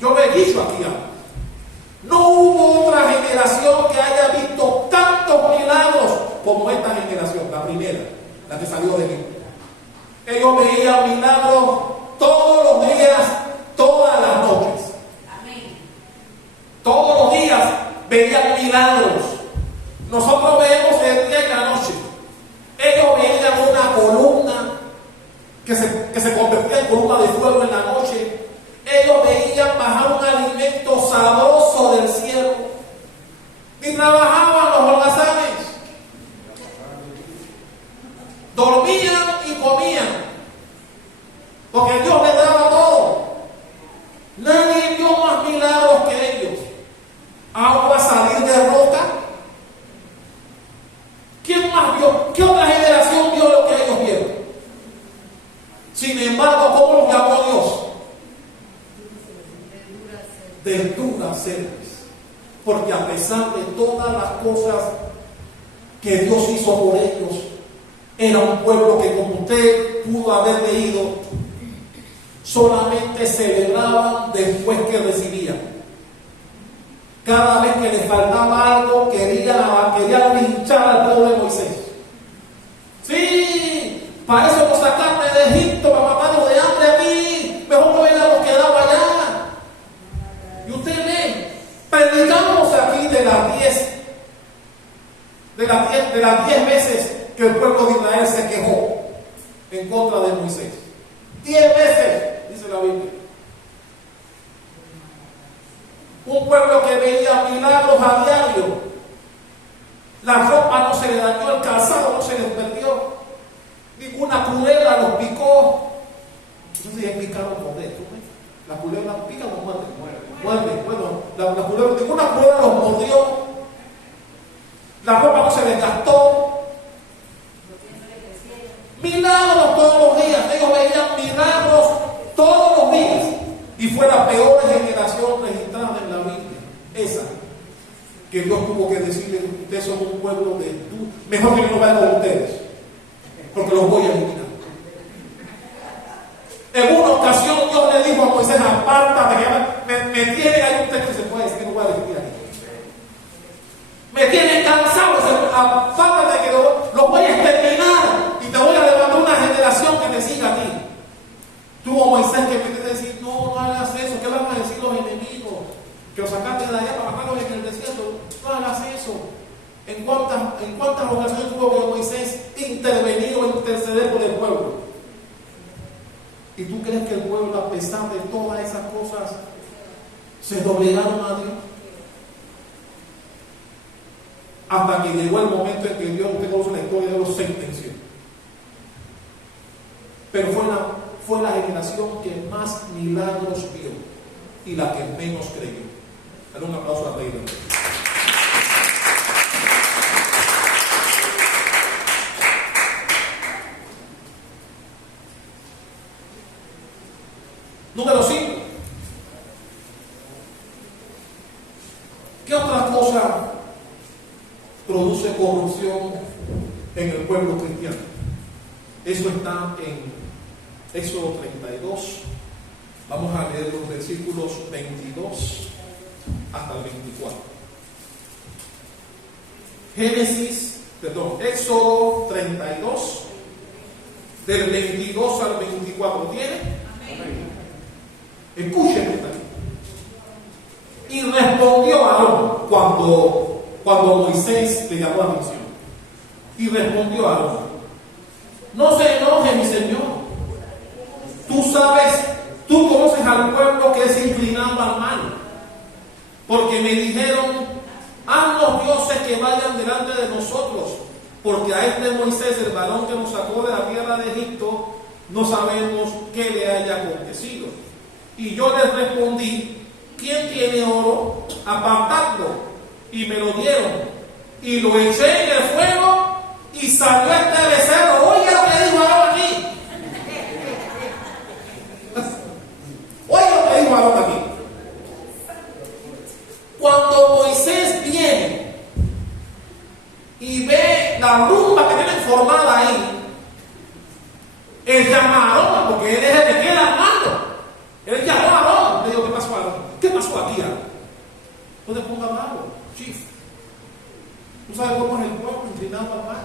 Yo lo he dicho aquí antes. No hubo otra generación que haya visto tantos milagros como esta generación, la primera, la que salió de Egipto. Ellos veían milagros todos los días, todas las noches. Amén. Todos los días veían milagros. Nosotros vemos el día y la noche. Ellos veían una columna que se convertía en columna de fuego en la noche. Ellos veían bajar un alimento sabroso del cielo. Y trabajaban los holgazanes. Dormían y comían. Porque Dios les daba todo. Nadie vio más milagros que ellos. Agua salir de roca. ¿Quién más vio? ¿Qué otra generación vio lo que ellos vieron? Sin embargo, ¿cómo los llamó Dios? De duras selves. Porque a pesar de todas las cosas que Dios hizo por ellos, era un pueblo que, como usted pudo haber leído, solamente celebraban después que recibían. Cada vez que les faltaba algo, querían linchar al pueblo de Moisés. Sí, para eso nos sacaste de Egipto, para matarnos de hambre aquí. Mejor no hubiéramos quedado allá. Y usted ve, predicamos aquí de las 10 veces que el pueblo de Israel se quejó en contra de Moisés. 10 veces, dice la Biblia. Un pueblo que veía milagros a diario. La ropa no se le dañó, el calzado no se les perdió. Ninguna culebra los picó. No sé si es picaron con esto. La culebra pica o muerde. Muerde. Bueno, la culebra, ninguna culebra los mordió. La ropa no se les gastó. Milagros todos los días. Ellos veían milagros todos los días. Y fue la peor generación registrada en la Biblia. Esa. Que Dios tuvo que decirle: ustedes son un pueblo de tú. Mejor que no vayan con ustedes. Porque los voy a eliminar. En una ocasión Dios le dijo a Moisés: apártate, que me tiene, hay un texto que se puede decir que no voy a decir aquí. Me tienen cansado, apártate que los voy a exterminar y te voy a levantar una generación que te siga a ti. Tuvo Moisés que decir: no hagas eso. ¿Qué van a decir los enemigos? Que los sacaste de allá para matarlos en el desierto. No hagas eso. ¿En cuántas ocasiones tuvo que Moisés intervenir o interceder por el pueblo? ¿Y tú crees que el pueblo, a pesar de todas esas cosas, se doblegaron a Dios? Hasta que llegó el momento en que Dios, usted conoce la historia, de los sentenció. Pero fue la generación que más milagros vio y la que menos creyó. Dale un aplauso al Rey de Dios. Número 5. ¿Qué otra cosa produce corrupción en el pueblo cristiano? Eso está en Éxodo 32. Vamos a leer los versículos 22 hasta el 24. Éxodo 32, del 22 al 24. ¿Tiene? Amén. Escuchen esta. Y respondió Aarón cuando Moisés le llamó la atención. Y respondió Aarón: no se enoje, mi señor. Tú conoces al pueblo que es inclinado al mal. Porque me dijeron: haznos dioses que vayan delante de nosotros. Porque a este Moisés, el varón que nos sacó de la tierra de Egipto, no sabemos qué le haya acontecido. Y yo les respondí: ¿quién tiene oro? Apartadlo. Y me lo dieron. Y lo eché en el fuego y salió este becerro. Oye lo que dijo Aarón aquí. Oye lo que dijo Aarón aquí. Cuando Moisés viene y ve la rumba que tienen formada ahí, él llama a Aarón, porque él es el que queda armando. Él llamó a Aarón. Le dijo: ¿qué pasó, Aarón? ¿Qué pasó aquí, Aarón? No te pongas bravo, chief. ¿Tú sabes cómo es el pueblo inclinado al mal?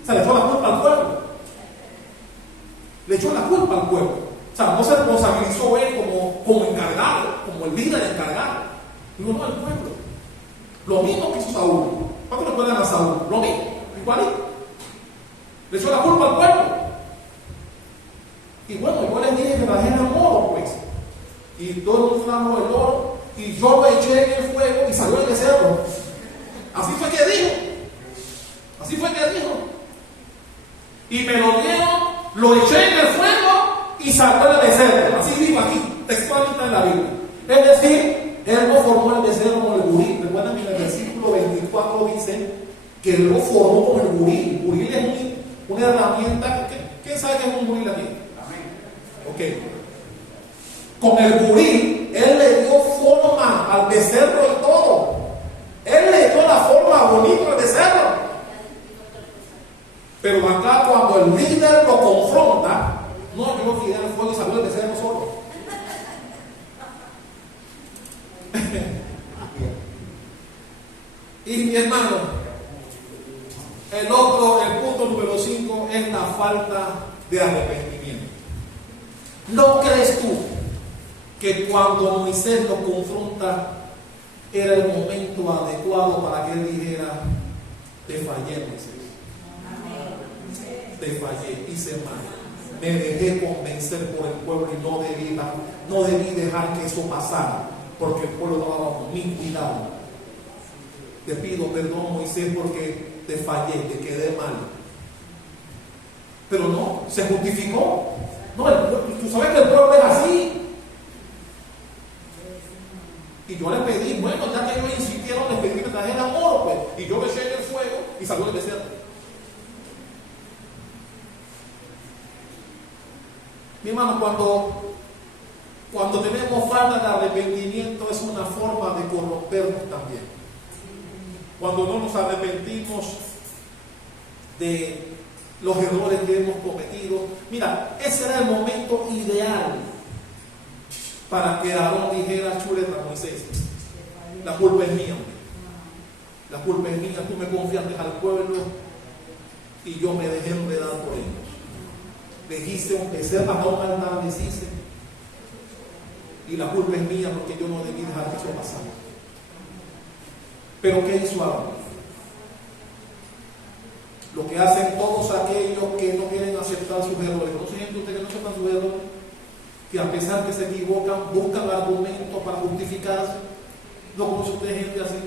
O sea, le echó la culpa al pueblo. Le echó la culpa al pueblo. sea, no se responsabilizó él como encargado, como el líder encargado. Digo, no, el pueblo. Lo mismo que hizo Saúl. ¿Cuánto le pueden a Saúl? Lo mismo, igualito. Le echó la culpa al pueblo. Y bueno, yo les dije que trajeran oro, pues. Y todo el mundo trajo el oro. Y yo lo eché en el fuego y salió el becerro. Así fue que dijo. Así fue que dijo. Y me lo dieron, lo eché en el fuego y salió el becerro. Así dijo aquí, textualmente en la Biblia. Es decir, él no formó el becerro como el buril. Recuerden que en el versículo 24 dice que él lo formó como el buril. El buril es una herramienta. ¿Quién sabe qué es un buril aquí? Ok. Con el buril, él le dio forma al becerro y todo. Él le dio la forma bonita al becerro. Pero acá cuando el líder lo confronta, no, yo lo tiré al fuego y salió el becerro solo. Y mi hermano, el punto número 5 es la falta de arrepentimiento. ¿No crees tú que cuando Moisés lo confronta era el momento adecuado para que él dijera: te fallé, Moisés? Te fallé, hice mal, me dejé convencer por el pueblo y no debí dejar que eso pasara, porque el pueblo estaba bajo mi cuidado. Te pido perdón, Moisés, porque te fallé, te quedé mal. Pero no, se justificó. No, tú sabes que el pueblo es así. Y yo le pedí, bueno, ya que ellos insistieron, les pedí que me trajeran oro, pues. Y yo le eché en el fuego y salió el becerro. Mi hermano, cuando tenemos falta de arrepentimiento, es una forma de corrompernos también. Cuando no nos arrepentimos de los errores que hemos cometido, mira, ese era el momento ideal para que Aarón dijera: chuleta, Moisés, la culpa es mía, la culpa es mía, tú me confiaste al pueblo y yo me dejé enredar por ellos. Dijiste un becerro, a un altar les hice, y la culpa es mía porque yo no debí dejar que eso pasara. Pero ¿qué hizo Aarón? Lo que hacen todos aquellos que no quieren aceptar sus errores. ¿No sienten ustedes que no aceptan sus errores? Que a pesar que se equivocan, buscan argumentos para justificarse. ¿No conoce usted gente así?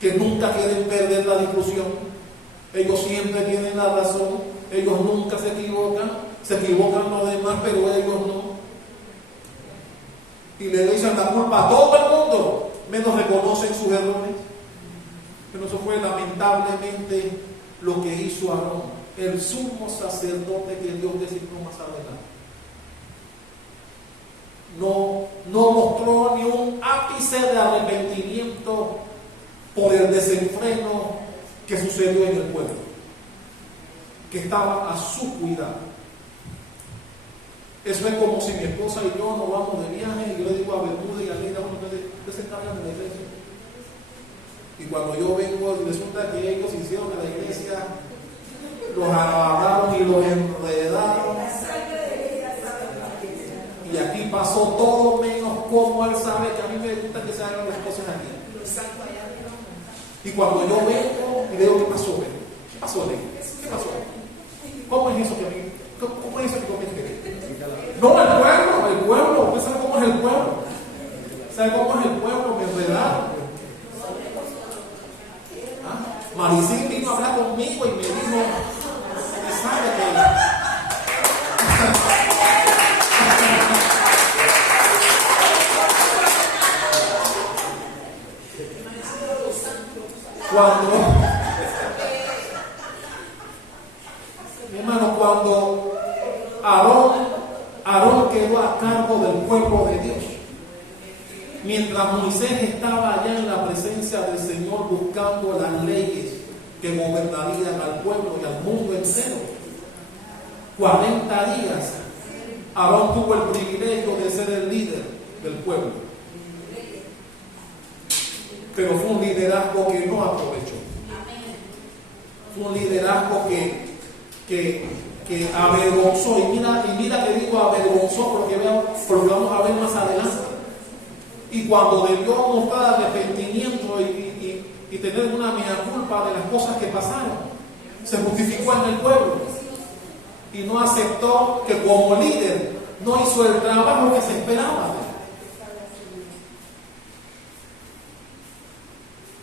Que nunca quieren perder la discusión. Ellos siempre tienen la razón. Ellos nunca se equivocan los demás, pero ellos no. Y le echan la culpa a todo el mundo, menos reconocen sus errores. Pero eso fue lamentablemente lo que hizo Aarón, el sumo sacerdote que Dios designó más adelante. No mostró ni un ápice de arrepentimiento por el desenfreno que sucedió en el pueblo, que estaba a su cuidado. Eso es como si mi esposa y yo nos vamos de viaje y yo le digo a Bermuda y a Linda: bueno, ustedes se encargan de la iglesia. Y cuando yo vengo, resulta que ellos hicieron que la iglesia los agarraron y los enredaron. Y aquí pasó todo menos como él sabe que a mí me gusta que se hagan las cosas aquí. Y cuando yo vengo y le digo: ¿qué pasó, Ben? ¿Qué pasó, Ben? ¿Qué pasó? ¿Cómo es eso que a mí? ¿Cómo es eso que comiste? No, el pueblo. ¿Usted sabe cómo es el pueblo? ¿Sabe cómo es el pueblo? Me enredaron. Maricín vino a hablar conmigo y me dijo: ¿sabe que cuando Aarón quedó a cargo del pueblo de Dios, mientras Moisés estaba allá en la presencia del Señor buscando las leyes que gobernarían al pueblo y al mundo entero, 40 días Aarón tuvo el privilegio de ser el líder del pueblo, pero fue un liderazgo que no aprovechó. Fue un liderazgo que que avergonzó, y mira que digo avergonzó porque vamos a ver más adelante. Y cuando debió mostrar arrepentimiento y tener una mea culpa de las cosas que pasaron, se justificó en el pueblo y no aceptó que como líder no hizo el trabajo que se esperaba.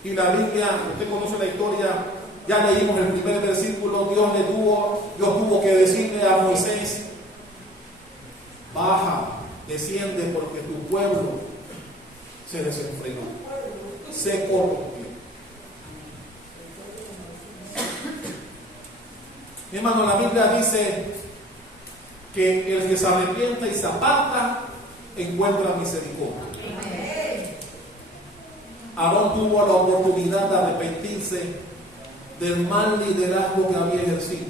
Y la Biblia, usted conoce la historia, ya leímos el primer versículo. Dios tuvo que decirle a Moisés: baja, desciende, porque tu pueblo se desenfrenó, se corrompió. Mi hermano, la Biblia dice que el que se arrepiente y se aparta encuentra misericordia. Aarón tuvo la oportunidad de arrepentirse del mal liderazgo que había ejercido,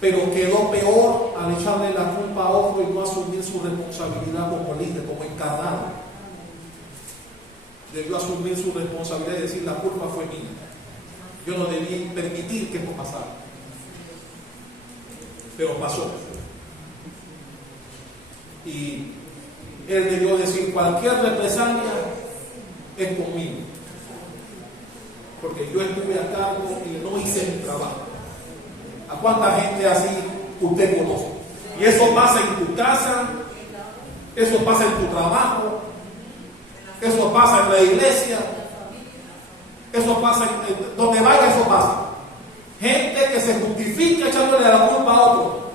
pero quedó peor al echarle la culpa a otro y no asumir su responsabilidad como líder, como encargado. Debió asumir su responsabilidad y decir: la culpa fue mía, yo no debí permitir que esto pasara, pero pasó. Y él debió decir: cualquier represalia es conmigo, porque yo estuve a cargo y no hice mi trabajo. ¿A cuánta gente así usted conoce? Y eso pasa en tu casa, eso pasa en tu trabajo, eso pasa en la iglesia, eso pasa en donde vaya, eso pasa. Gente que se justifica echándole la culpa a otro.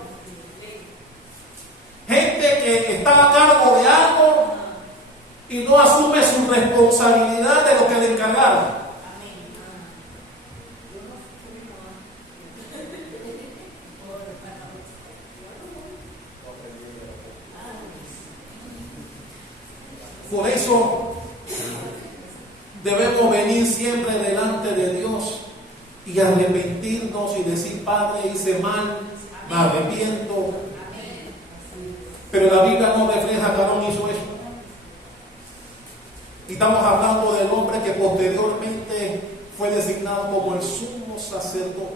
Gente que está a cargo de algo y no asume su responsabilidad de lo que le encargaron. Por eso debemos venir siempre delante de Dios y arrepentirnos y decir: Padre, hice mal, me arrepiento. Pero la Biblia no refleja que Aarón hizo eso. Y estamos hablando del hombre que posteriormente fue designado como el sumo sacerdote,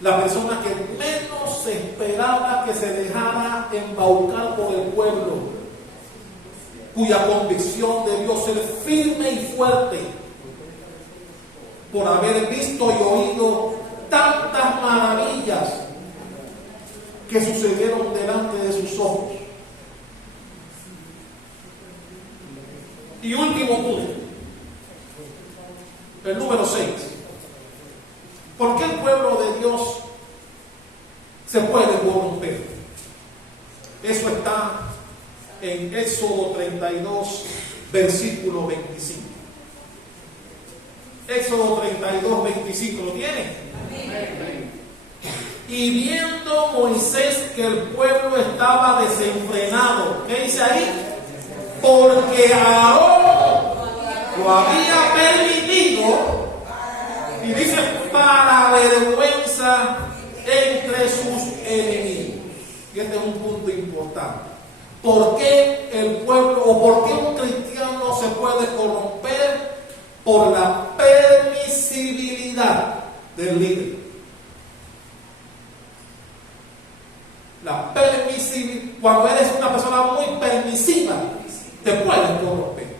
la persona que menos se esperaba que se dejara embaucar por el pueblo, cuya convicción debió ser firme y fuerte por haber visto y oído tantas maravillas que sucedieron delante de sus ojos. Y último punto, el número 6. ¿Por qué el pueblo de Dios se puede corromper? Eso está en Éxodo 32, versículo 25. Éxodo 32, 25, ¿lo tiene? Amén. Y viendo Moisés que el pueblo estaba desenfrenado, ¿qué dice ahí? Porque Aarón lo había permitido, y dice: para vergüenza entre sus enemigos. Y este es un punto importante. ¿Por qué el pueblo, o por qué un cristiano se puede corromper? Por la permisibilidad del líder. La permisibilidad. Cuando eres una persona muy permisiva, te puedes corromper.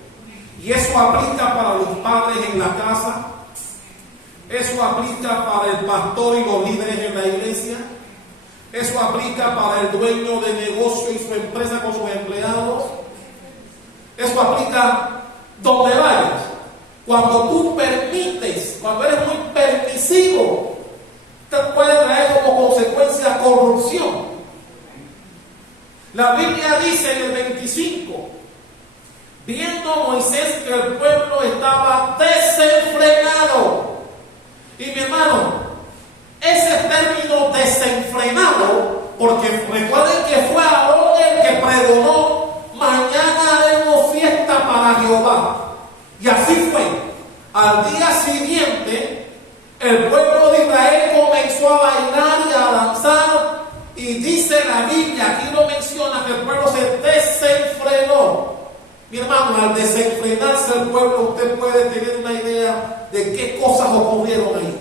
Y eso aplica para los padres en la casa, eso aplica para el pastor y los líderes en la iglesia, eso aplica para el dueño de negocio y su empresa con sus empleados, eso aplica donde vayas. Cuando tú permites, cuando eres muy permisivo, te puede traer como consecuencia corrupción. La Biblia dice en el 25: viendo Moisés que el pueblo estaba desenfrenado. Y mi hermano, ese término desenfrenado, porque recuerden que fue Aarón el que pregonó: mañana haremos fiesta para Jehová. Y así fue. Al día siguiente, el pueblo de Israel comenzó a bailar y a danzar. Y dice la Biblia, aquí lo menciona, que el pueblo se desenfrenó. Mi hermano, al desenfrenarse el pueblo, usted puede tener una idea de qué cosas ocurrieron ahí.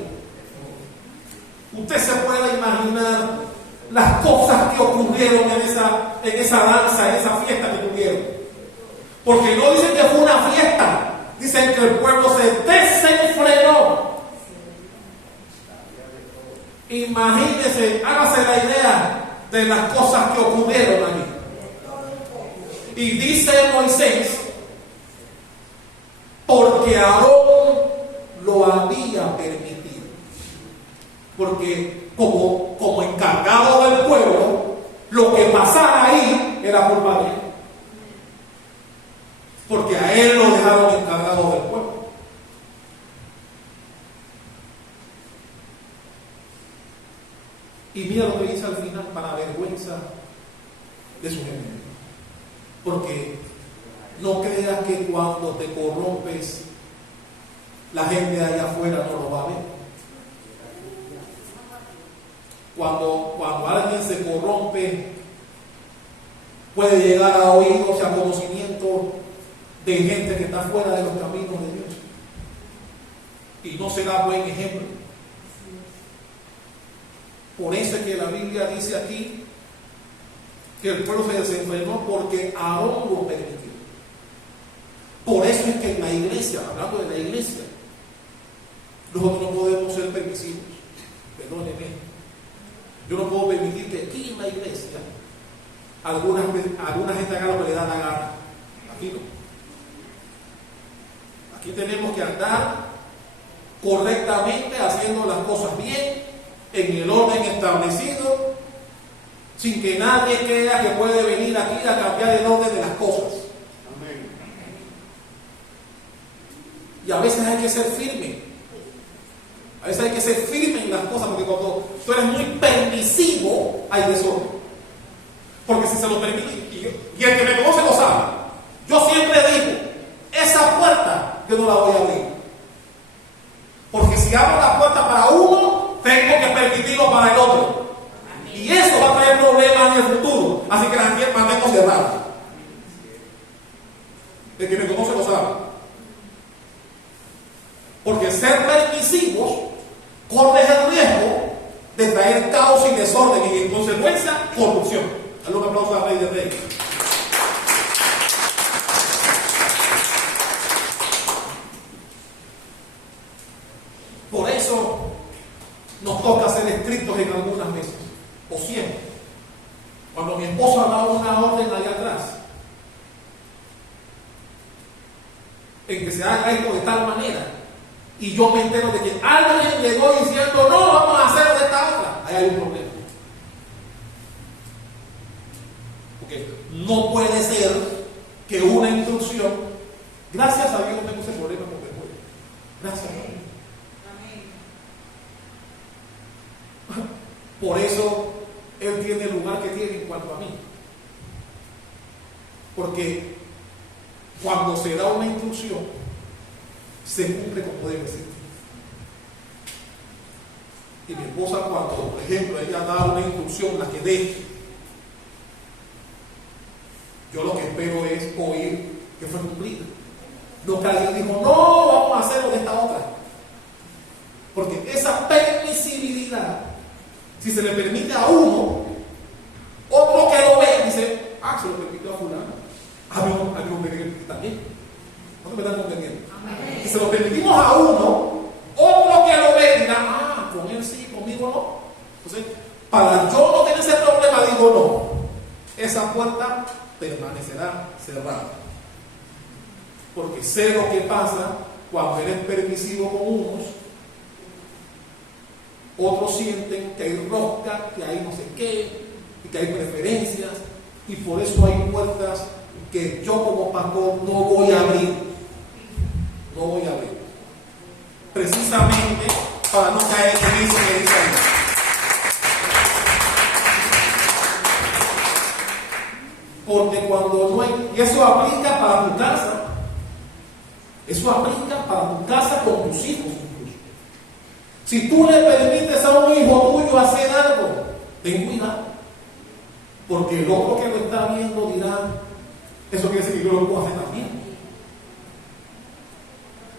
Usted se puede imaginar las cosas que ocurrieron en esa danza, en esa fiesta que tuvieron. Porque no dicen que fue una fiesta, dicen que el pueblo se desenfrenó. Imagínese, hágase la idea de las cosas que ocurrieron allí. Y dice Moisés, porque Aarón lo había permitido. Porque como encargado del pueblo, lo que pasara ahí era culpa de él. Porque a él lo dejaron encargado del pueblo. Y mira lo que dice al final, para vergüenza de su gente. Porque no creas que cuando te corrompes, la gente de allá afuera no lo va a ver. Cuando alguien se corrompe, puede llegar a oídos y a conocimiento de gente que está fuera de los caminos de Dios. Y no será buen ejemplo. Por eso es que la Biblia dice aquí que el pueblo se desenfrenó porque Aarón lo permitió. Por eso es que en la iglesia, hablando de la iglesia, nosotros no podemos ser permisivos. Perdónenme. Yo no puedo permitir que aquí en la iglesia alguna gente haga lo que le da la gana. Aquí no. Aquí tenemos que andar correctamente, haciendo las cosas bien, en el orden establecido, sin que nadie crea que puede venir aquí a cambiar el orden de las cosas. Amén. Y a veces hay que ser firme. A veces hay que ser firme en las cosas, porque cuando tú eres muy permisivo, hay desorden. Porque si se lo permite, y el que me conoce lo sabe, yo siempre digo, esa puerta yo no la voy a abrir. Porque si abro la puerta para uno, tengo que permitirlo para el otro. Y eso va a traer problemas en el futuro. Así que las mantengo cerradas. El que me conoce lo sabe. Porque ser permisivos corre el riesgo de traer caos y desorden y en consecuencia corrupción. Dale un aplauso al Rey de Reyes. Por eso nos toca ser estrictos en algunas veces, o siempre. Cuando mi esposa da una orden allá atrás, en que se haga esto de tal manera, y yo me entero de que alguien llegó diciendo, no, vamos a hacerlo de esta otra, ahí hay un problema. Porque no puede ser que una instrucción, gracias a Dios no tengo ese problema con el pueblo. Gracias a Dios. Por eso Él tiene el lugar que tiene en cuanto a mí. Porque cuando se da una instrucción, se cumple como debe ser. Y mi esposa, cuando, por ejemplo, ella da una instrucción, la que dé, yo lo que espero es oír que fue cumplida. No que alguien dijo, no, vamos a hacerlo de esta otra. Porque esa permisibilidad, si se le permite a uno, otro que lo ve dice, ah, se lo permitió a fulano. A mí no me permite también. ¿No me están entendiendo? Si se lo permitimos a uno, otro que lo ve dirá, ah, con él sí, conmigo no. Entonces, para yo no tener ese problema, digo no. Esa puerta permanecerá cerrada. Porque sé lo que pasa cuando eres permisivo con unos. Otros sienten que hay rosca, que hay no sé qué, y que hay preferencias, y por eso hay puertas que yo como pastor no voy a abrir. No voy a abrir. Precisamente para no caer en eso que dice ahí. Porque cuando no hay, y eso aplica para tu casa, eso aplica para tu casa con tus hijos. Si tú le permites a un hijo tuyo hacer algo, ten cuidado. Porque el otro que lo está viendo dirá, eso quiere decir que yo lo puedo hacer también.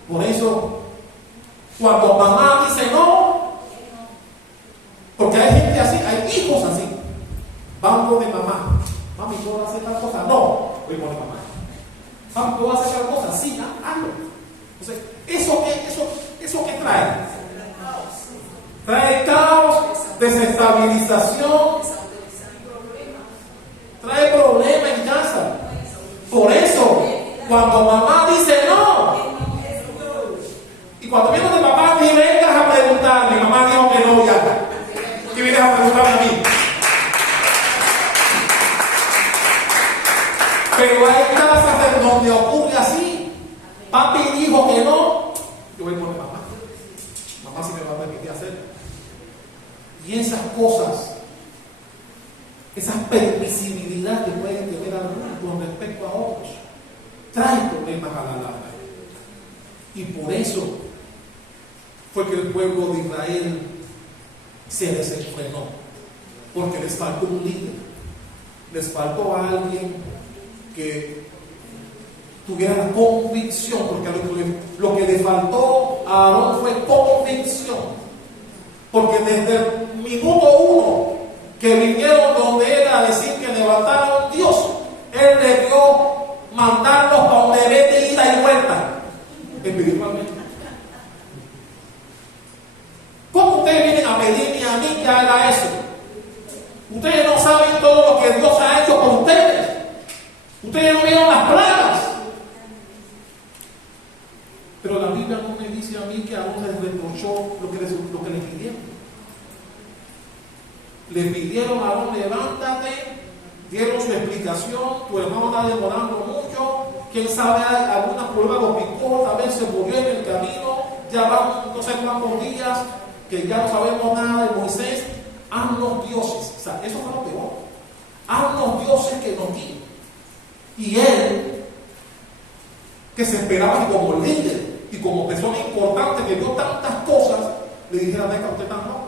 Por eso, cuando mamá dice no, hijos así. Van con mi mamá. Mami, ¿puedo hacer tal cosa? No, voy con mi mamá. Mami, ¿puedo hacer tal cosa? Sí, hazlo. Entonces, ¿eso qué trae? Trae caos, desestabilización, trae problemas en casa. Por eso, cuando mamá dice no, y cuando viene de papá, ni vengas a preguntar, mi mamá dijo que no ya. Y vienes a preguntarme a mí. Pero hay casas en donde ocurre así. Papi dijo que no, yo voy por mi mamá. Mamá sí me va a permitir hacerlo. Y esas cosas, esas permisibilidades que pueden tener algunos con respecto a otros, traen problemas a la larga. Y por eso fue que el pueblo de Israel se desenfrenó, porque les faltó un líder, les faltó a alguien que tuviera la convicción, porque lo que le faltó a Aarón fue convicción, porque desde el minuto 1 que vinieron donde él a decir que levantaron a Dios, él debió mandarlos para donde vete ida y vuelta espiritualmente. ¿Cómo ustedes vienen a pedirme a mí que haga eso? Ustedes no saben todo lo que Dios ha hecho por ustedes. Ustedes no vieron las plagas. Pero la Biblia no me dice a mí que aún les reprochó lo que les pidieron. Les pidieron a Aarón, levántate, dieron su explicación, tu hermano está demorando mucho, quién sabe, alguna prueba lo picó, tal vez se murió en el camino, ya van no sé cuántos días, que ya no sabemos nada de Moisés. Haznos dioses, o sea, eso fue lo peor. Haznos dioses que nos guíen. Y él, que se esperaba que como líder y como persona importante que vio tantas cosas, le dijera: venga, usted tan loco.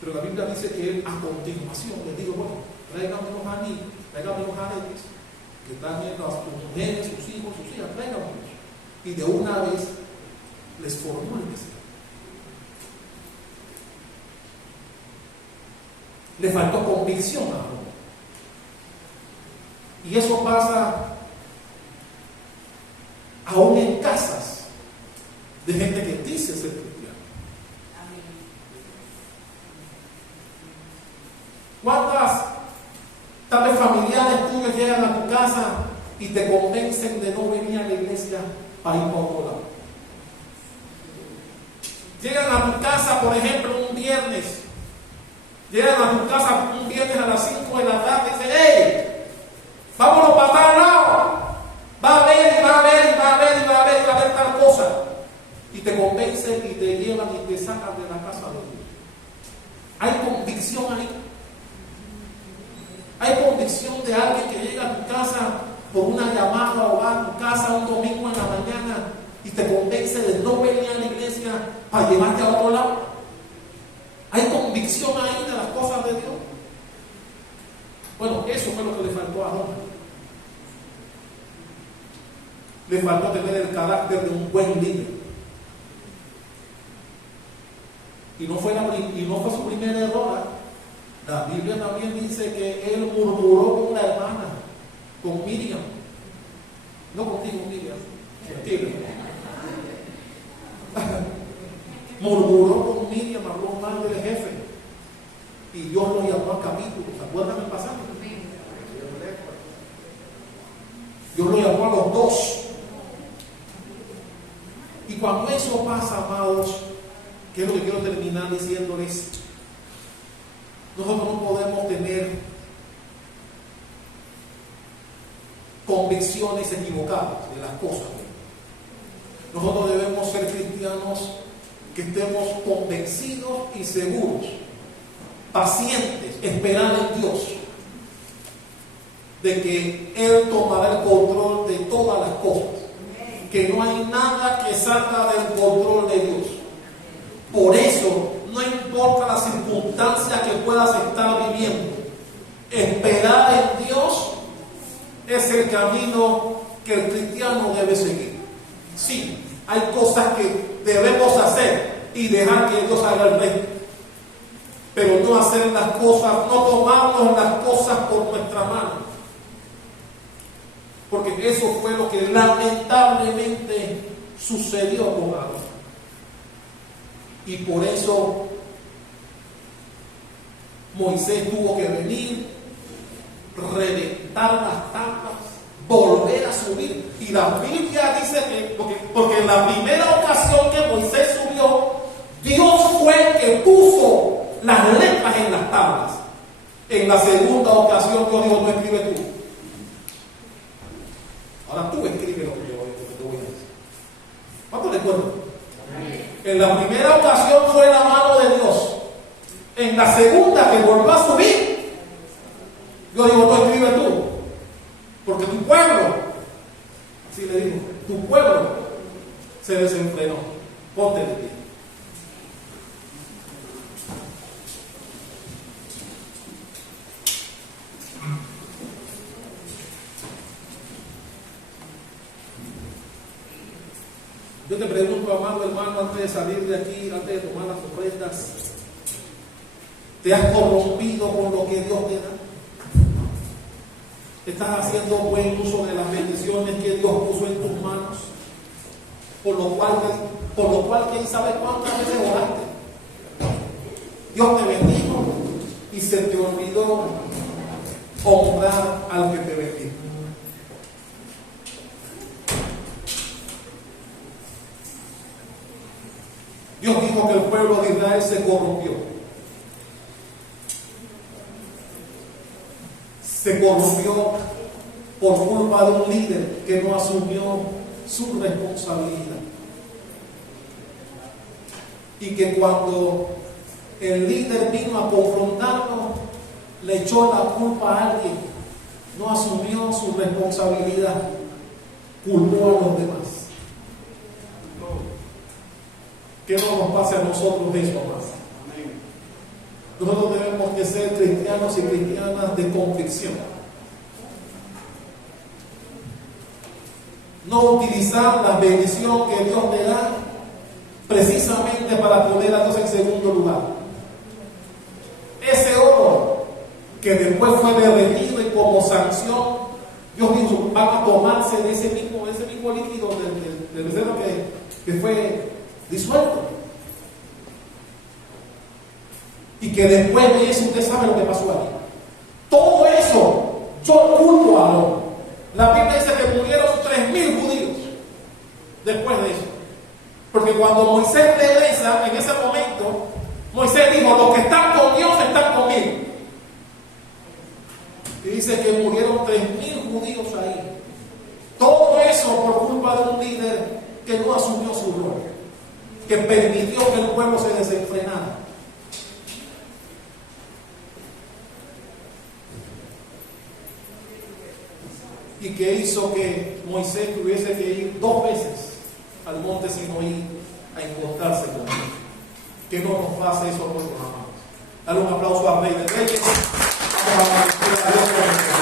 Pero la Biblia dice que él a continuación le dijo: bueno, tráigame los anillos, tráigame los aretes, que están viendo a sus mujeres, sus hijos, sus hijas, tráiganlos. Y de una vez les formó el deseo. Le faltó convicción a Aarón. Y eso pasa aún en casas de gente que dice ser cristiana. ¿Cuántas tal vez familiares tuyos llegan a tu casa y te convencen de no venir a la iglesia para ir para otro lado? Llegan a tu casa, por ejemplo, un viernes. Llegan a tu casa un viernes a las 5 de la tarde y dicen: ¡hey! Vámonos para tal lado. Va a ver, y va a ver, y va a ver, y va a ver, y va a ver tal cosa. Y te convencen y te llevan y te sacan de la casa de Dios. Hay convicción ahí. Hay convicción de alguien que llega a tu casa por una llamada o va a tu casa un domingo en la mañana y te convence de no venir a la iglesia para llevarte a otro lado. Hay convicción ahí de las cosas de Dios. Bueno, eso fue lo que le faltó a Aarón. Le faltó tener el carácter de un buen líder. Y no fue su primer error. La Biblia también dice que él murmuró con la hermana, con Miriam. No contigo, Miriam. Mentira. Murmuró con Miriam, habló mal del jefe. Y Dios lo llamó al capítulo. ¿Se acuerdan del pasaje? Dios lo llamó a los dos. Y cuando eso pasa, amados, ¿qué es lo que quiero terminar diciéndoles? Nosotros no podemos tener convicciones equivocadas de las cosas. Nosotros debemos ser cristianos que estemos convencidos y seguros, pacientes, esperar en Dios, de que Él tomará el control de todas las cosas, que no hay nada que salga del control de Dios. Por eso, no importa las circunstancias que puedas estar viviendo, esperar en Dios es el camino que el cristiano debe seguir. Sí, hay cosas que debemos hacer y dejar que Dios haga el resto, pero no hacer las cosas, no tomarnos las cosas por nuestra mano. Porque eso fue lo que lamentablemente sucedió con Aarón. Y por eso Moisés tuvo que venir, reventar las tablas, volver a subir. Y la Biblia dice que, porque en la primera ocasión que Moisés subió, Dios fue el que puso las letras en las tablas. En la segunda ocasión Dios dijo: no escribe tú. Ahora tú escribe lo que yo voy a decir. ¿Cuánto recuerdo? En la primera ocasión fue la mano de Dios. En la segunda que volvió a subir, Dios dijo: no escribe tú. Porque tu pueblo, así le digo, tu pueblo se desenfrenó. Ponte de pie. Yo te pregunto, amado hermano, antes de salir de aquí, antes de tomar las ofrendas, ¿te has corrompido con lo que Dios te da? ¿Estás haciendo buen uso de las bendiciones que Dios puso en tus manos? Por lo cual quién sabe cuántas veces oraste. Dios te bendijo y se te olvidó honrar al que te bendijo. Dios dijo que el pueblo de Israel se corrompió. Se corrompió por culpa de un líder que no asumió su responsabilidad. Y que cuando el líder vino a confrontarnos, le echó la culpa a alguien, no asumió su responsabilidad, culpó a los demás. Que no nos pase a nosotros eso más. Nosotros debemos de ser cristianos y cristianas de convicción. No utilizar la bendición que Dios te da precisamente para poner a Dios en segundo lugar. Ese oro que después fue derretido y como sanción, Dios dijo: van a tomarse de ese mismo líquido del becerro que fue disuelto. Y que después de eso usted sabe lo que pasó aquí. Todo eso yo culpo a Aarón. La Biblia dice que murieron 3,000 judíos después de eso. Porque cuando Moisés regresa, en ese momento, Moisés dijo: los que están con Dios están conmigo. Y dice que murieron 3,000 judíos ahí. Todo eso por culpa de un líder que no asumió su rol, que permitió que el pueblo se desenfrenara. Y que hizo que Moisés tuviese que ir 2 veces al monte Sinaí a encontrarse con él. Que no nos pase eso a nuestros amados. Dale un aplauso al Rey de Reyes. Vamos a agradecer a Dios por